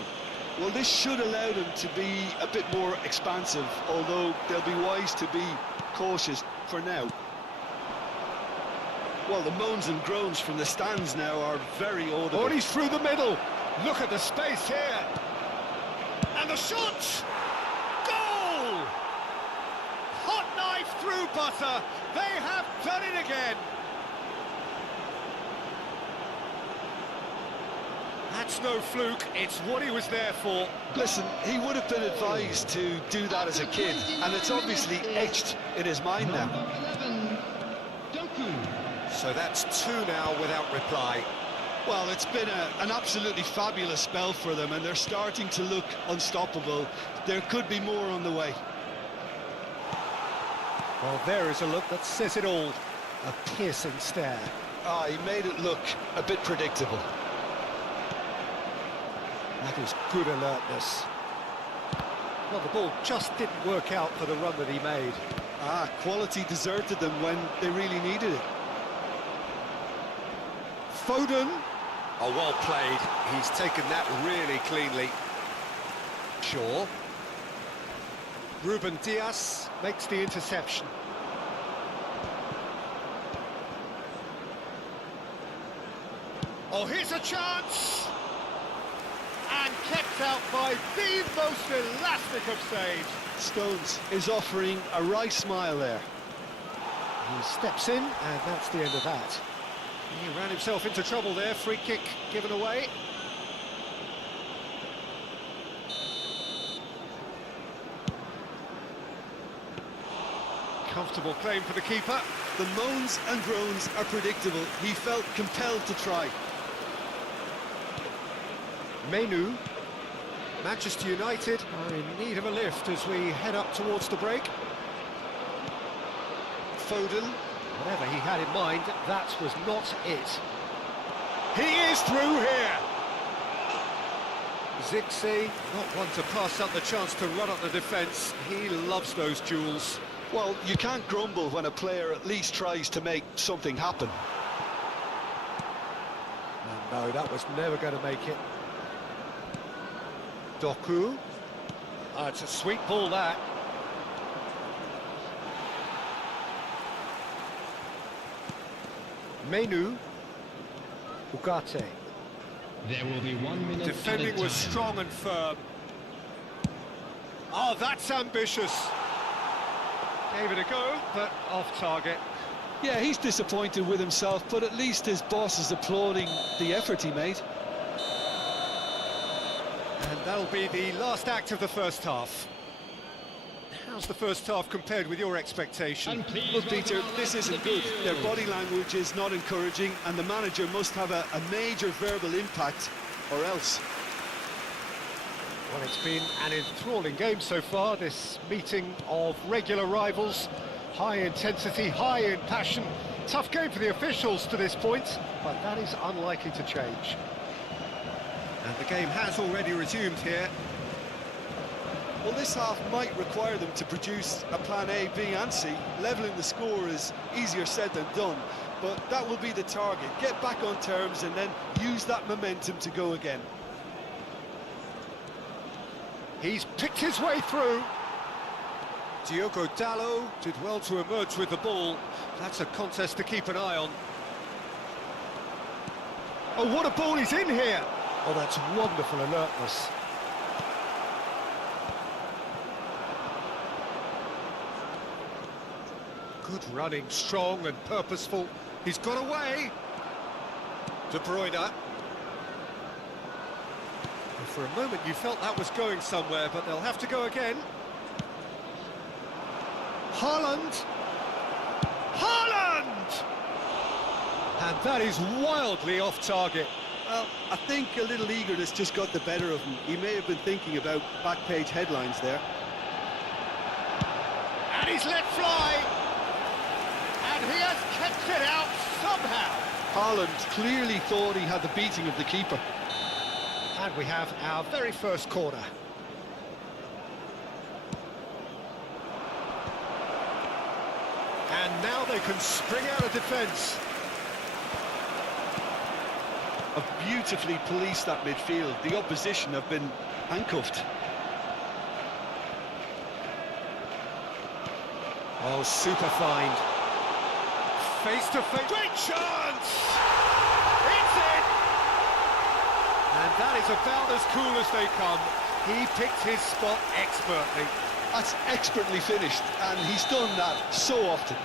Well, this should allow them to be a bit more expansive, although they'll be wise to be cautious for now. Well, the moans and groans from the stands now are very audible. Oh, he's through the middle. Look at the space here. And the shot! Goal! Hot knife through butter. They have done it again. That's no fluke, it's what he was there for. Listen, he would have been advised to do that as a kid, and it's obviously etched in his mind now. Number 11, Doku. So that's two now without reply. Well, it's been an absolutely fabulous spell for them, and they're starting to look unstoppable. There could be more on the way. Well, there is a look that says it all. A piercing stare. Ah, he made it look a bit predictable. That is good alertness. Well, the ball just didn't work out for the run that he made. Ah, quality deserted them when they really needed it. Foden. Oh, well played. He's taken that really cleanly. Shaw. Ruben Dias makes the interception. Oh, here's a chance! And kept out by the most elastic of saves. Stones is offering a wry smile there. He steps in, and that's the end of that. He ran himself into trouble there, free kick given away. Comfortable claim for the keeper. The moans and groans are predictable. He felt compelled to try. Menu. Manchester United are in need of a lift as we head up towards the break. Foden. Whatever he had in mind, that was not it. He is through here. Zixi, not one to pass up the chance to run up the defence. He loves those duels. Well, you can't grumble when a player at least tries to make something happen. No, that was never going to make it. Doku. It's a sweet ball, that. Menu. Ugarte. There will be 1 minute. Defending was strong and firm. Oh, that's ambitious. Gave it a go, but off target. Yeah, he's disappointed with himself, but at least his boss is applauding the effort he made. And that'll be the last act of the first half. How's the first half compared with your expectation? Look, Peter, this isn't good. Their body language is not encouraging, and the manager must have a major verbal impact, or else. Well, it's been an enthralling game so far, this meeting of regular rivals. High intensity, high in passion. Tough game for the officials to this point, but that is unlikely to change. And the game has already resumed here. Well, this half might require them to produce a plan A, B and C. Levelling the score is easier said than done, but that will be the target. Get back on terms and then use that momentum to go again. He's picked his way through. Diogo Dalot did well to emerge with the ball. That's a contest to keep an eye on. Oh, what a ball he's in here! Oh, that's wonderful alertness. Good running, strong and purposeful. He's got away. De Bruyne. And for a moment you felt that was going somewhere, but they'll have to go again. Haaland! Haaland! And that is wildly off target. Well, I think a little eagerness just got the better of him. He may have been thinking about back-page headlines there. And he's let fly! And he has kept it out somehow! Haaland clearly thought he had the beating of the keeper. And we have our very first corner. And now they can spring out of defence. Have beautifully policed that midfield. The opposition have been handcuffed. Oh, super find. Face to face. Great chance! It's in! And that is about as cool as they come. He picked his spot expertly. That's expertly finished, and he's done that so often.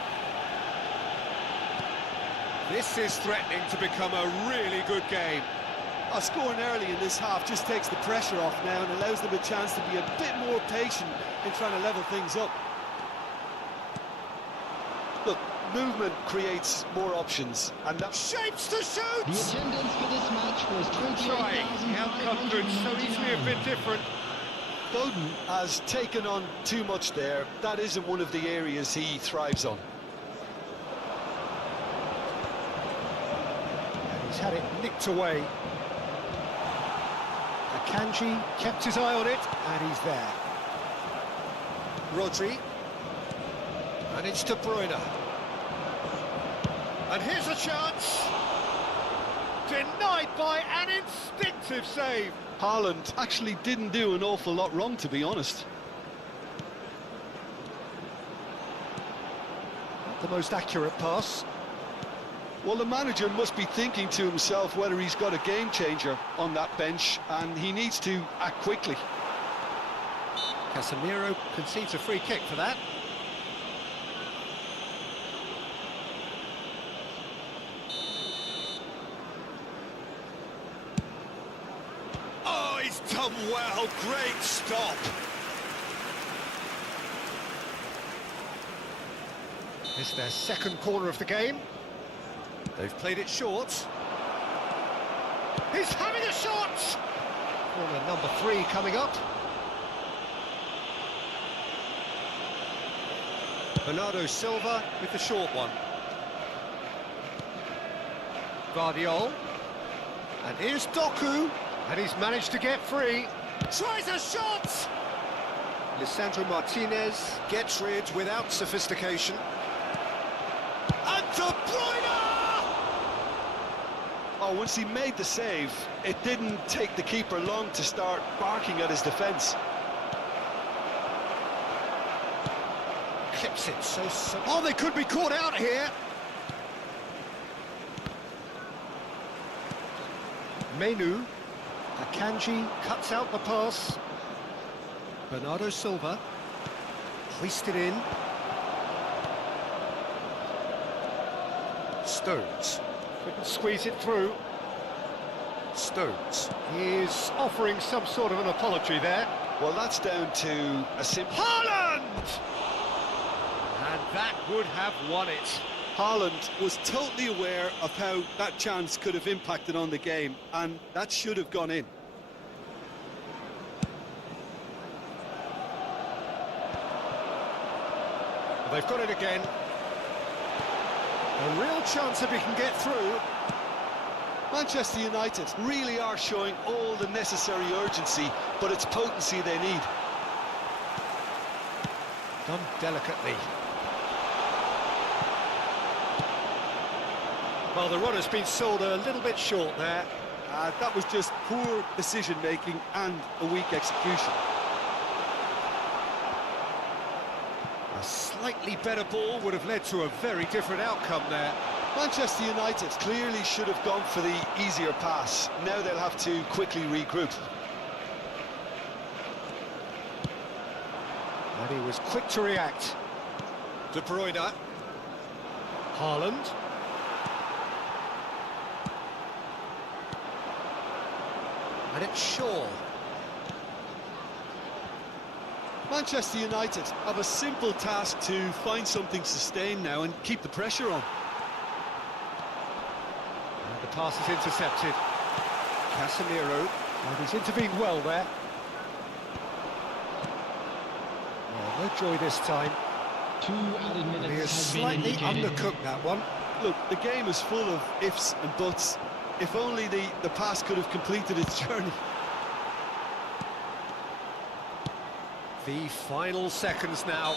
This is threatening to become a really good game. Scoring early in this half just takes the pressure off now and allows them a chance to be a bit more patient in trying to level things up. Look, movement creates more options, and that Shapes to The shoot! attendance for this match was Trying. The outcome could so easily have been 28,599. different. Bowden has taken on too much there. That isn't one of the areas he thrives on. And he's had it nicked away. Akanji kept his eye on it, and he's there. Rodri. And it's De Bruyne. And here's a chance. Denied by an instinctive save. Haaland actually didn't do an awful lot wrong, to be honest. Not the most accurate pass. Well, the manager must be thinking to himself whether he's got a game changer on that bench, and he needs to act quickly. Casemiro concedes a free kick for that. Oh, he's done well. Great stop. It's their second corner of the game. They've played it short. He's having a shot! Corner number 3 coming up. Bernardo Silva with the short one. Guardiol. And here's Doku. And he's managed to get free. Tries a shot! Lisandro Martinez gets rid without sophistication. And De Bruyne! Oh, once he made the save, it didn't take the keeper long to start barking at his defence. Clips it so... Oh, they could be caught out here. Menu. Akanji cuts out the pass. Bernardo Silva. Hoisted in. Stones. Couldn't squeeze it through. Stones. He's offering some sort of an apology there. Well, that's down to a simple... Haaland! And that would have won it. Haaland was totally aware of how that chance could have impacted on the game, and that should have gone in. They've got it again. A real chance if he can get through. Manchester United really are showing all the necessary urgency, but it's potency they need. Done delicately. Well, the run has been sold a little bit short there. That was just poor decision-making and a weak execution. A slightly better ball would have led to a very different outcome there. Manchester United clearly should have gone for the easier pass. Now they'll have to quickly regroup. And he was quick to react. De Bruyne. Haaland. And it's Shaw. Manchester United have a simple task to find something sustained now and keep the pressure on. And the pass is intercepted. Casemiro. And he's intervened well there. Oh, no joy this time. 2 added minutes He has has been slightly indicated. undercooked that one. Look, the game is full of ifs and buts. If only the pass could have completed its journey. The final seconds now.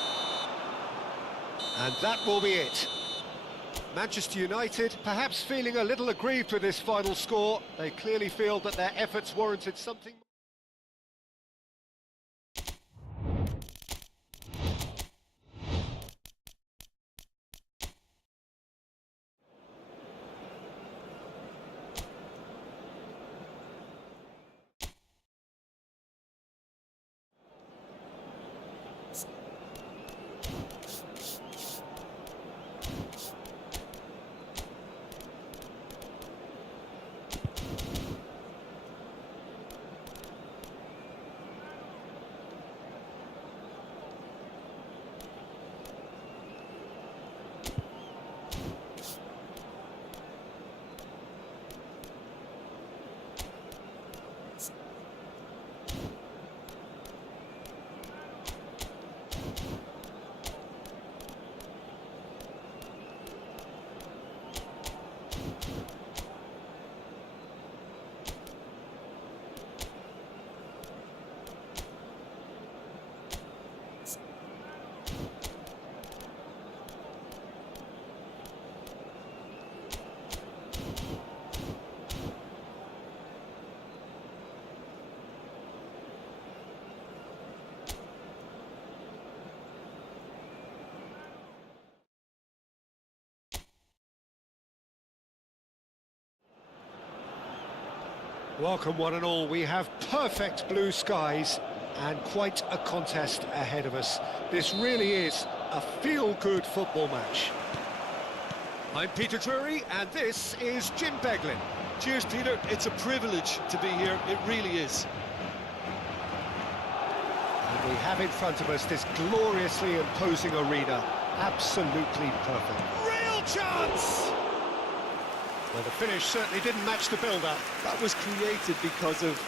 And that will be it. Manchester United perhaps feeling a little aggrieved with this final score. They clearly feel that their efforts warranted something. Welcome one and all, we have perfect blue skies and quite a contest ahead of us. This really is a feel-good football match. I'm Peter Drury and this is Jim Beglin. Cheers, Peter. It's a privilege to be here. It really is. And we have in front of us this gloriously imposing arena. Absolutely perfect. Real chance! Well, the finish certainly didn't match the build-up. That was created because of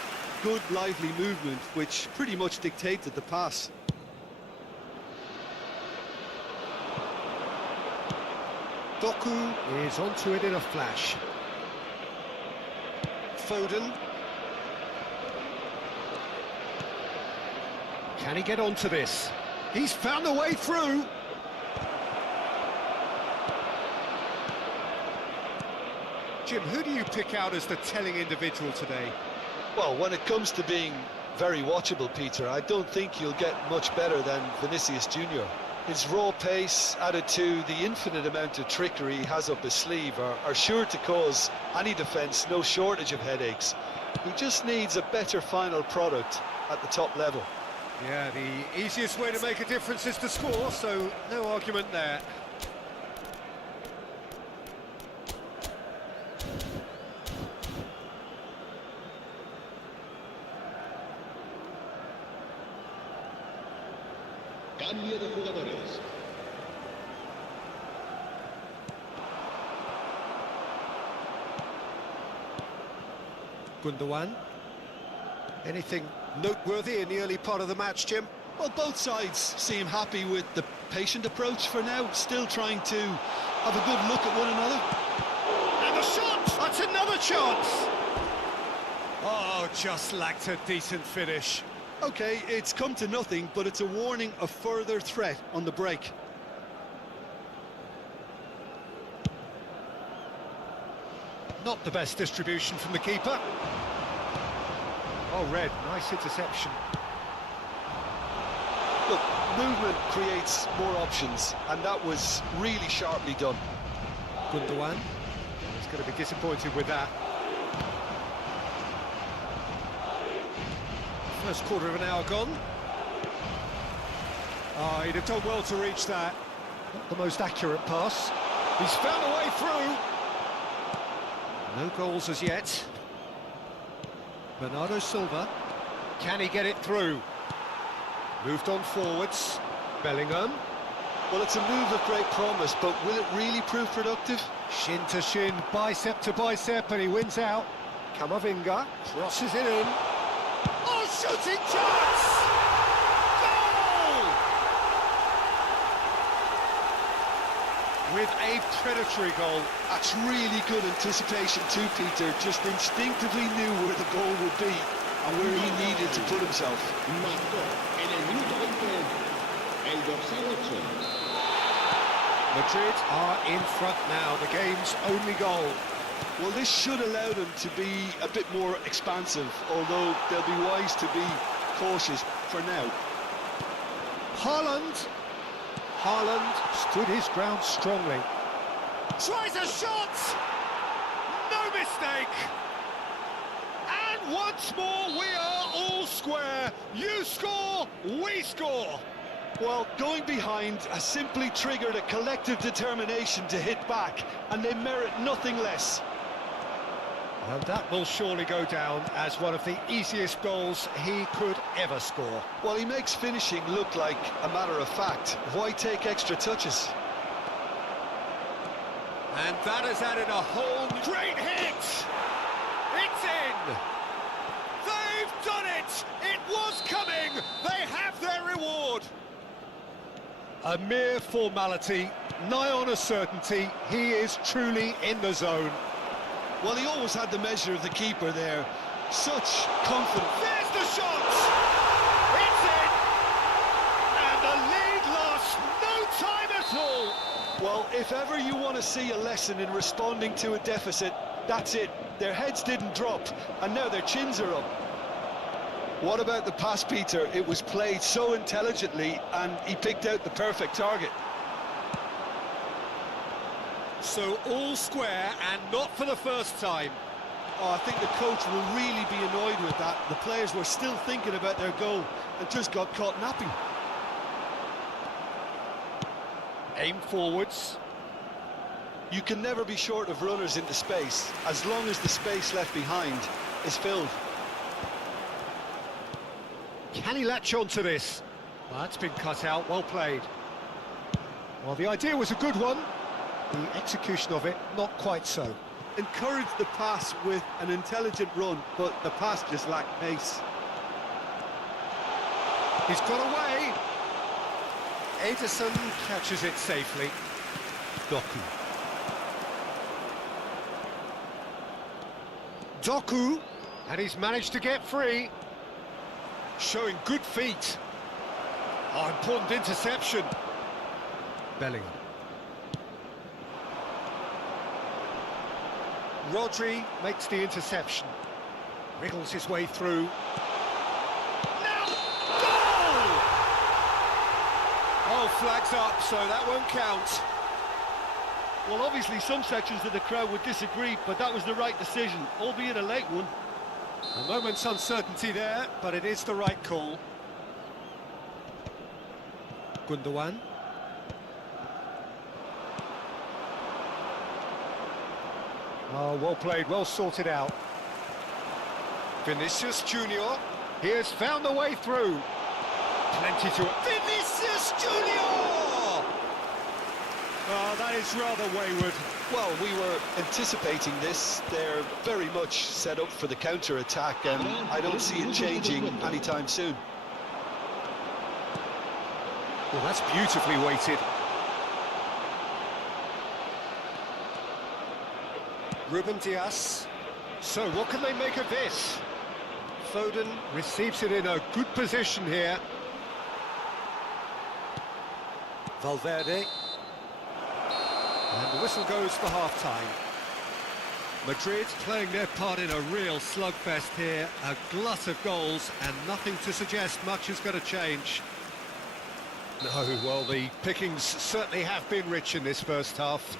good, lively movement, which pretty much dictated the pass. Doku is onto it in a flash. Foden. Can he get onto this? He's found a way through. Jim, who do you pick out as the telling individual today? Well, when it comes to being very watchable, Peter, I don't think you'll get much better than Vinicius Junior. His raw pace, added to the infinite amount of trickery he has up his sleeve, are sure to cause any defence no shortage of headaches. He just needs a better final product at the top level. Yeah, the easiest way to make a difference is to score, so no argument there. Cambio de jugadores. Gundogan. Anything noteworthy in the early part of the match, Jim? Well, both sides seem happy with the patient approach for now, still trying to have a good look at one another. And a shot! That's another chance! Oh, just lacked a decent finish. Okay, it's come to nothing, but it's a warning of further threat on the break. Not the best distribution from the keeper. Oh, Red, nice interception. Look, movement creates more options, and that was really sharply done. Gundogan. He's going to be disappointed with that. First quarter of an hour gone. Oh, he'd have done well to reach that. Not the most accurate pass. He's found a way through. No goals as yet. Bernardo Silva. Can he get it through? Moved on forwards. Bellingham. Well, it's a move of great promise, but will it really prove productive? Shin to shin, bicep to bicep, and he wins out. Camavinga crosses it in. Oh, shooting chance! Goal! With a predatory goal. That's really good anticipation too, Peter. Just instinctively knew where the goal would be. and where he needed to put himself. Marcó en el minuto 20 el dorsal 8. Madrid are in front now, the game's only goal. Well, this should allow them to be a bit more expansive, although they'll be wise to be cautious for now. Haaland stood his ground strongly. Tries a shot! No mistake! And once more we are all square. You score, we score. Well, going behind has simply triggered a collective determination to hit back, and they merit nothing less. And that will surely go down as one of the easiest goals he could ever score. Well, he makes finishing look like a matter of fact. Why take extra touches? And that has added a whole great hit! It's in! They've done it! It was coming! They have their reward! A mere formality, nigh on a certainty, he is truly in the zone. Well, he always had the measure of the keeper there. Such confidence. There's the shot! It's in! And the lead lasts no time at all! Well, if ever you want to see a lesson in responding to a deficit, that's it. Their heads didn't drop, and now their chins are up. What about the pass, Peter? It was played so intelligently, and he picked out the perfect target. So all square, and not for the first time. Oh, I think the coach will really be annoyed with that. The players were still thinking about their goal and just got caught napping. Aim forwards. You can never be short of runners into space, as long as the space left behind is filled. Can he latch on to this? Well, that's been cut out, well played. Well, the idea was a good one. The execution of it, not quite so. Encouraged the pass with an intelligent run, but the pass just lacked pace. He's got away. Ederson catches it safely. Doku, and he's managed to get free. Showing good feet. Oh, important interception. Bellingham. Rodri makes the interception. Wriggles his way through. Now, goal! Oh, flags up, so that won't count. Well, obviously some sections of the crowd would disagree, but that was the right decision, albeit a late one. A moment's uncertainty there, but it is the right call. Gundogan. Oh, well played, well sorted out. Vinicius Junior, he has found the way through. Plenty to... Vinicius Junior! Oh, that is rather wayward. Well, we were anticipating this. They're very much set up for the counter-attack, and I don't see it changing anytime soon. Well, that's beautifully weighted. Ruben Dias. So, what can they make of this? Foden receives it in a good position here. Valverde. And the whistle goes for half-time. Madrid playing their part in a real slugfest here. A glut of goals, and nothing to suggest much is going to change. No, well, the pickings certainly have been rich in this first half.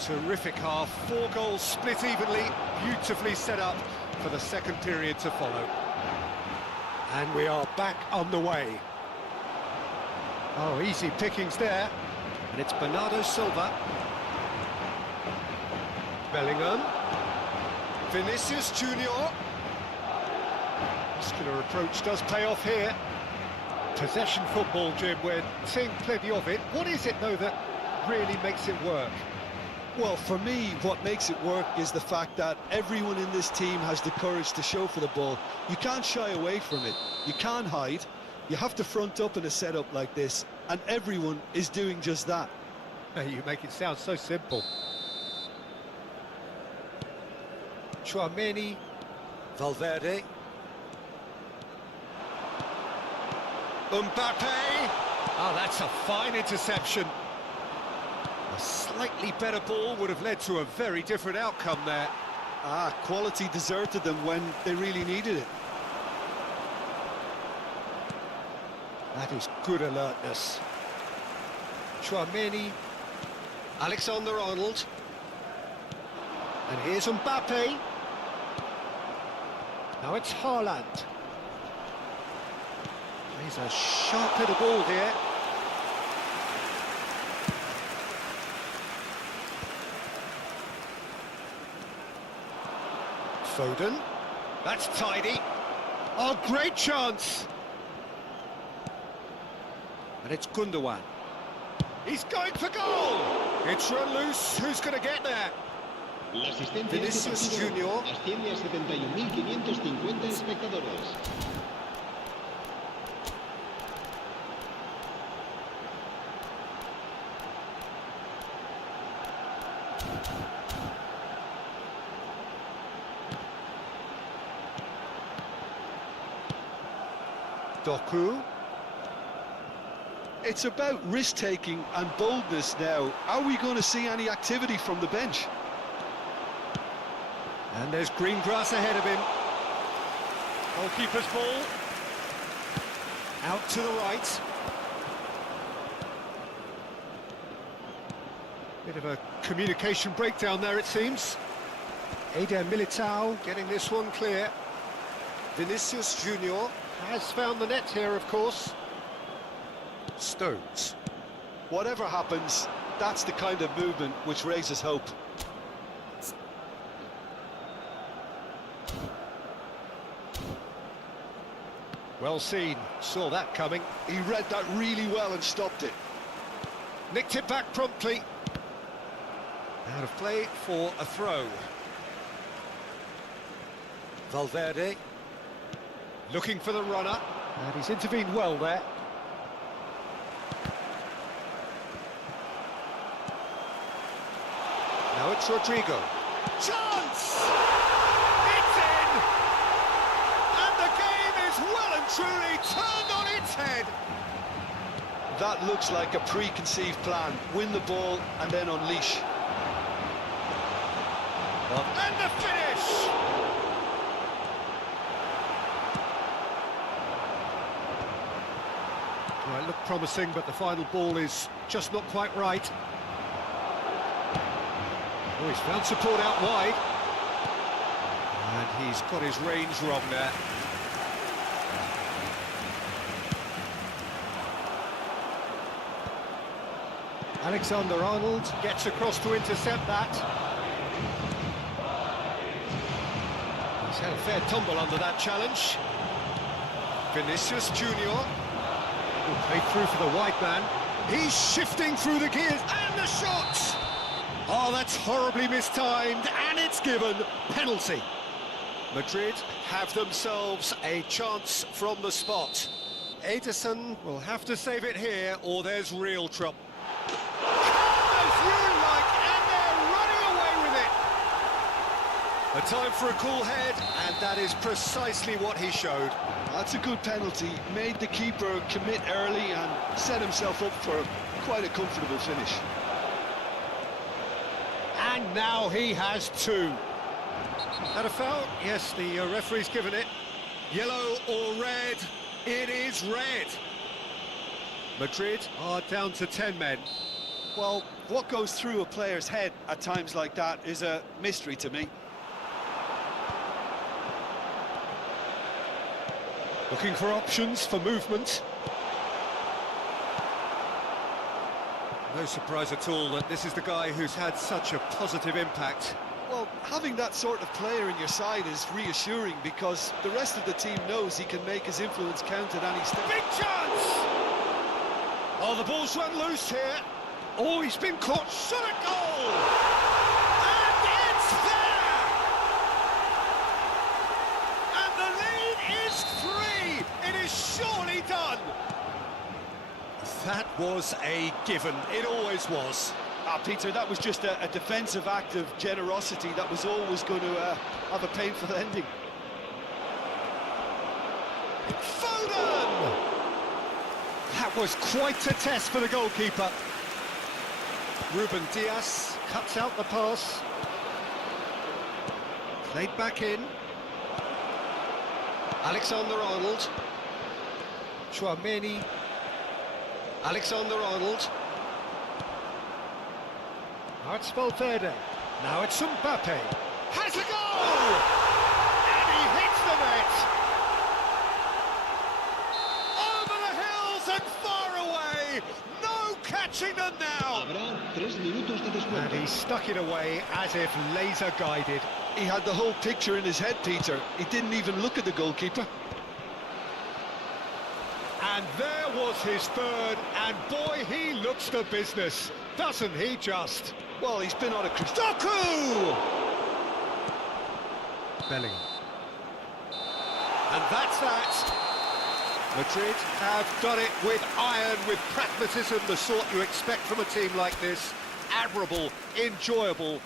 Terrific half, 4 goals split evenly, beautifully set up for the second period to follow. And we are back on the way. Oh, easy pickings there. And it's Bernardo Silva. Bellingham. Vinicius Junior. Muscular approach does pay off here. Possession football, Jim, we're seeing plenty of it. What is it, though, that really makes it work? Well, for me, what makes it work is the fact that everyone in this team has the courage to show for the ball. You can't shy away from it. You can't hide. You have to front up in a setup like this, and everyone is doing just that. You make it sound so simple. Chouameni, Valverde, Mbappe! Oh, that's a fine interception. A slightly better ball would have led to a very different outcome there. Quality deserted them when they really needed it. That is good alertness. Chouameni. Alexander-Arnold. And here's Mbappe. Now it's Haaland. Plays a sharp little ball here. Foden. That's tidy. Oh, great chance. And it's Gundogan. He's going for goal. It's run loose. Who's going to get there? La asistencia Vinicius de este partido Junior. asciende a 71.550 espectadores. Doku. It's about risk-taking and boldness now. Are we going to see any activity from the bench? And there's green grass ahead of him. Goalkeeper's ball. Out to the right. Bit of a communication breakdown there, it seems. Eder Militao getting this one clear. Vinicius Junior has found the net here, of course. Stones. Whatever happens, that's the kind of movement which raises hope. Well seen, saw that coming. He read that really well and stopped it. Nicked it back promptly. Out of play for a throw. Valverde. Looking for the runner. And he's intervened well there. Now it's Rodrigo. Chance! It's in! And the game is well and truly turned on its head. That looks like a preconceived plan. Win the ball and then unleash. And the finish! Well, it looked promising, but the final ball is just not quite right. Oh, he's found support out wide. And he's got his range wrong there. Alexander-Arnold gets across to intercept that. He's had a fair tumble under that challenge. Vinicius Junior. Played through for the wide man. He's shifting through the gears, and the shot! Oh, that's horribly mistimed, and it's given. Penalty. Madrid have themselves a chance from the spot. Ederson will have to save it here, or there's real trouble. As you like, and they're running away with it. A time for a cool head, and that is precisely what he showed. That's a good penalty. Made the keeper commit early and set himself up for quite a comfortable finish. And now he has two. Had a foul? Yes, the referee's given it. Yellow or red? It is red. Madrid are down to 10 men. Well, what goes through a player's head at times like that is a mystery to me. Looking for options for movement. No surprise at all that this is the guy who's had such a positive impact. Well, having that sort of player in your side is reassuring because the rest of the team knows he can make his influence count at any step. Big chance! Oh, the ball's run loose here. Oh, he's been caught. Shot a goal! And it's there! And the lead is 3! It is surely done! That was a given. It always was. Peter, that was just a defensive act of generosity that was always going to have a painful ending. Foden! That was quite a test for the goalkeeper. Ruben Diaz cuts out the pass. Played back in. Alexander-Arnold. Chouameni. Alexander-Arnold. Now it's Valverde. Now it's Mbappe. Has a goal! And he hits the net! Over the hills and far away! No catching them now! Habrá 3 minutos de And descuento. he stuck it away as if laser guided. He had the whole picture in his head, Peter. He didn't even look at the goalkeeper. And there was his third, and boy, he looks the business, doesn't he just? Well, he's been on a... Doku! Bellingham. And that's that. Madrid have done it with iron, with pragmatism, the sort you expect from a team like this. Admirable, enjoyable,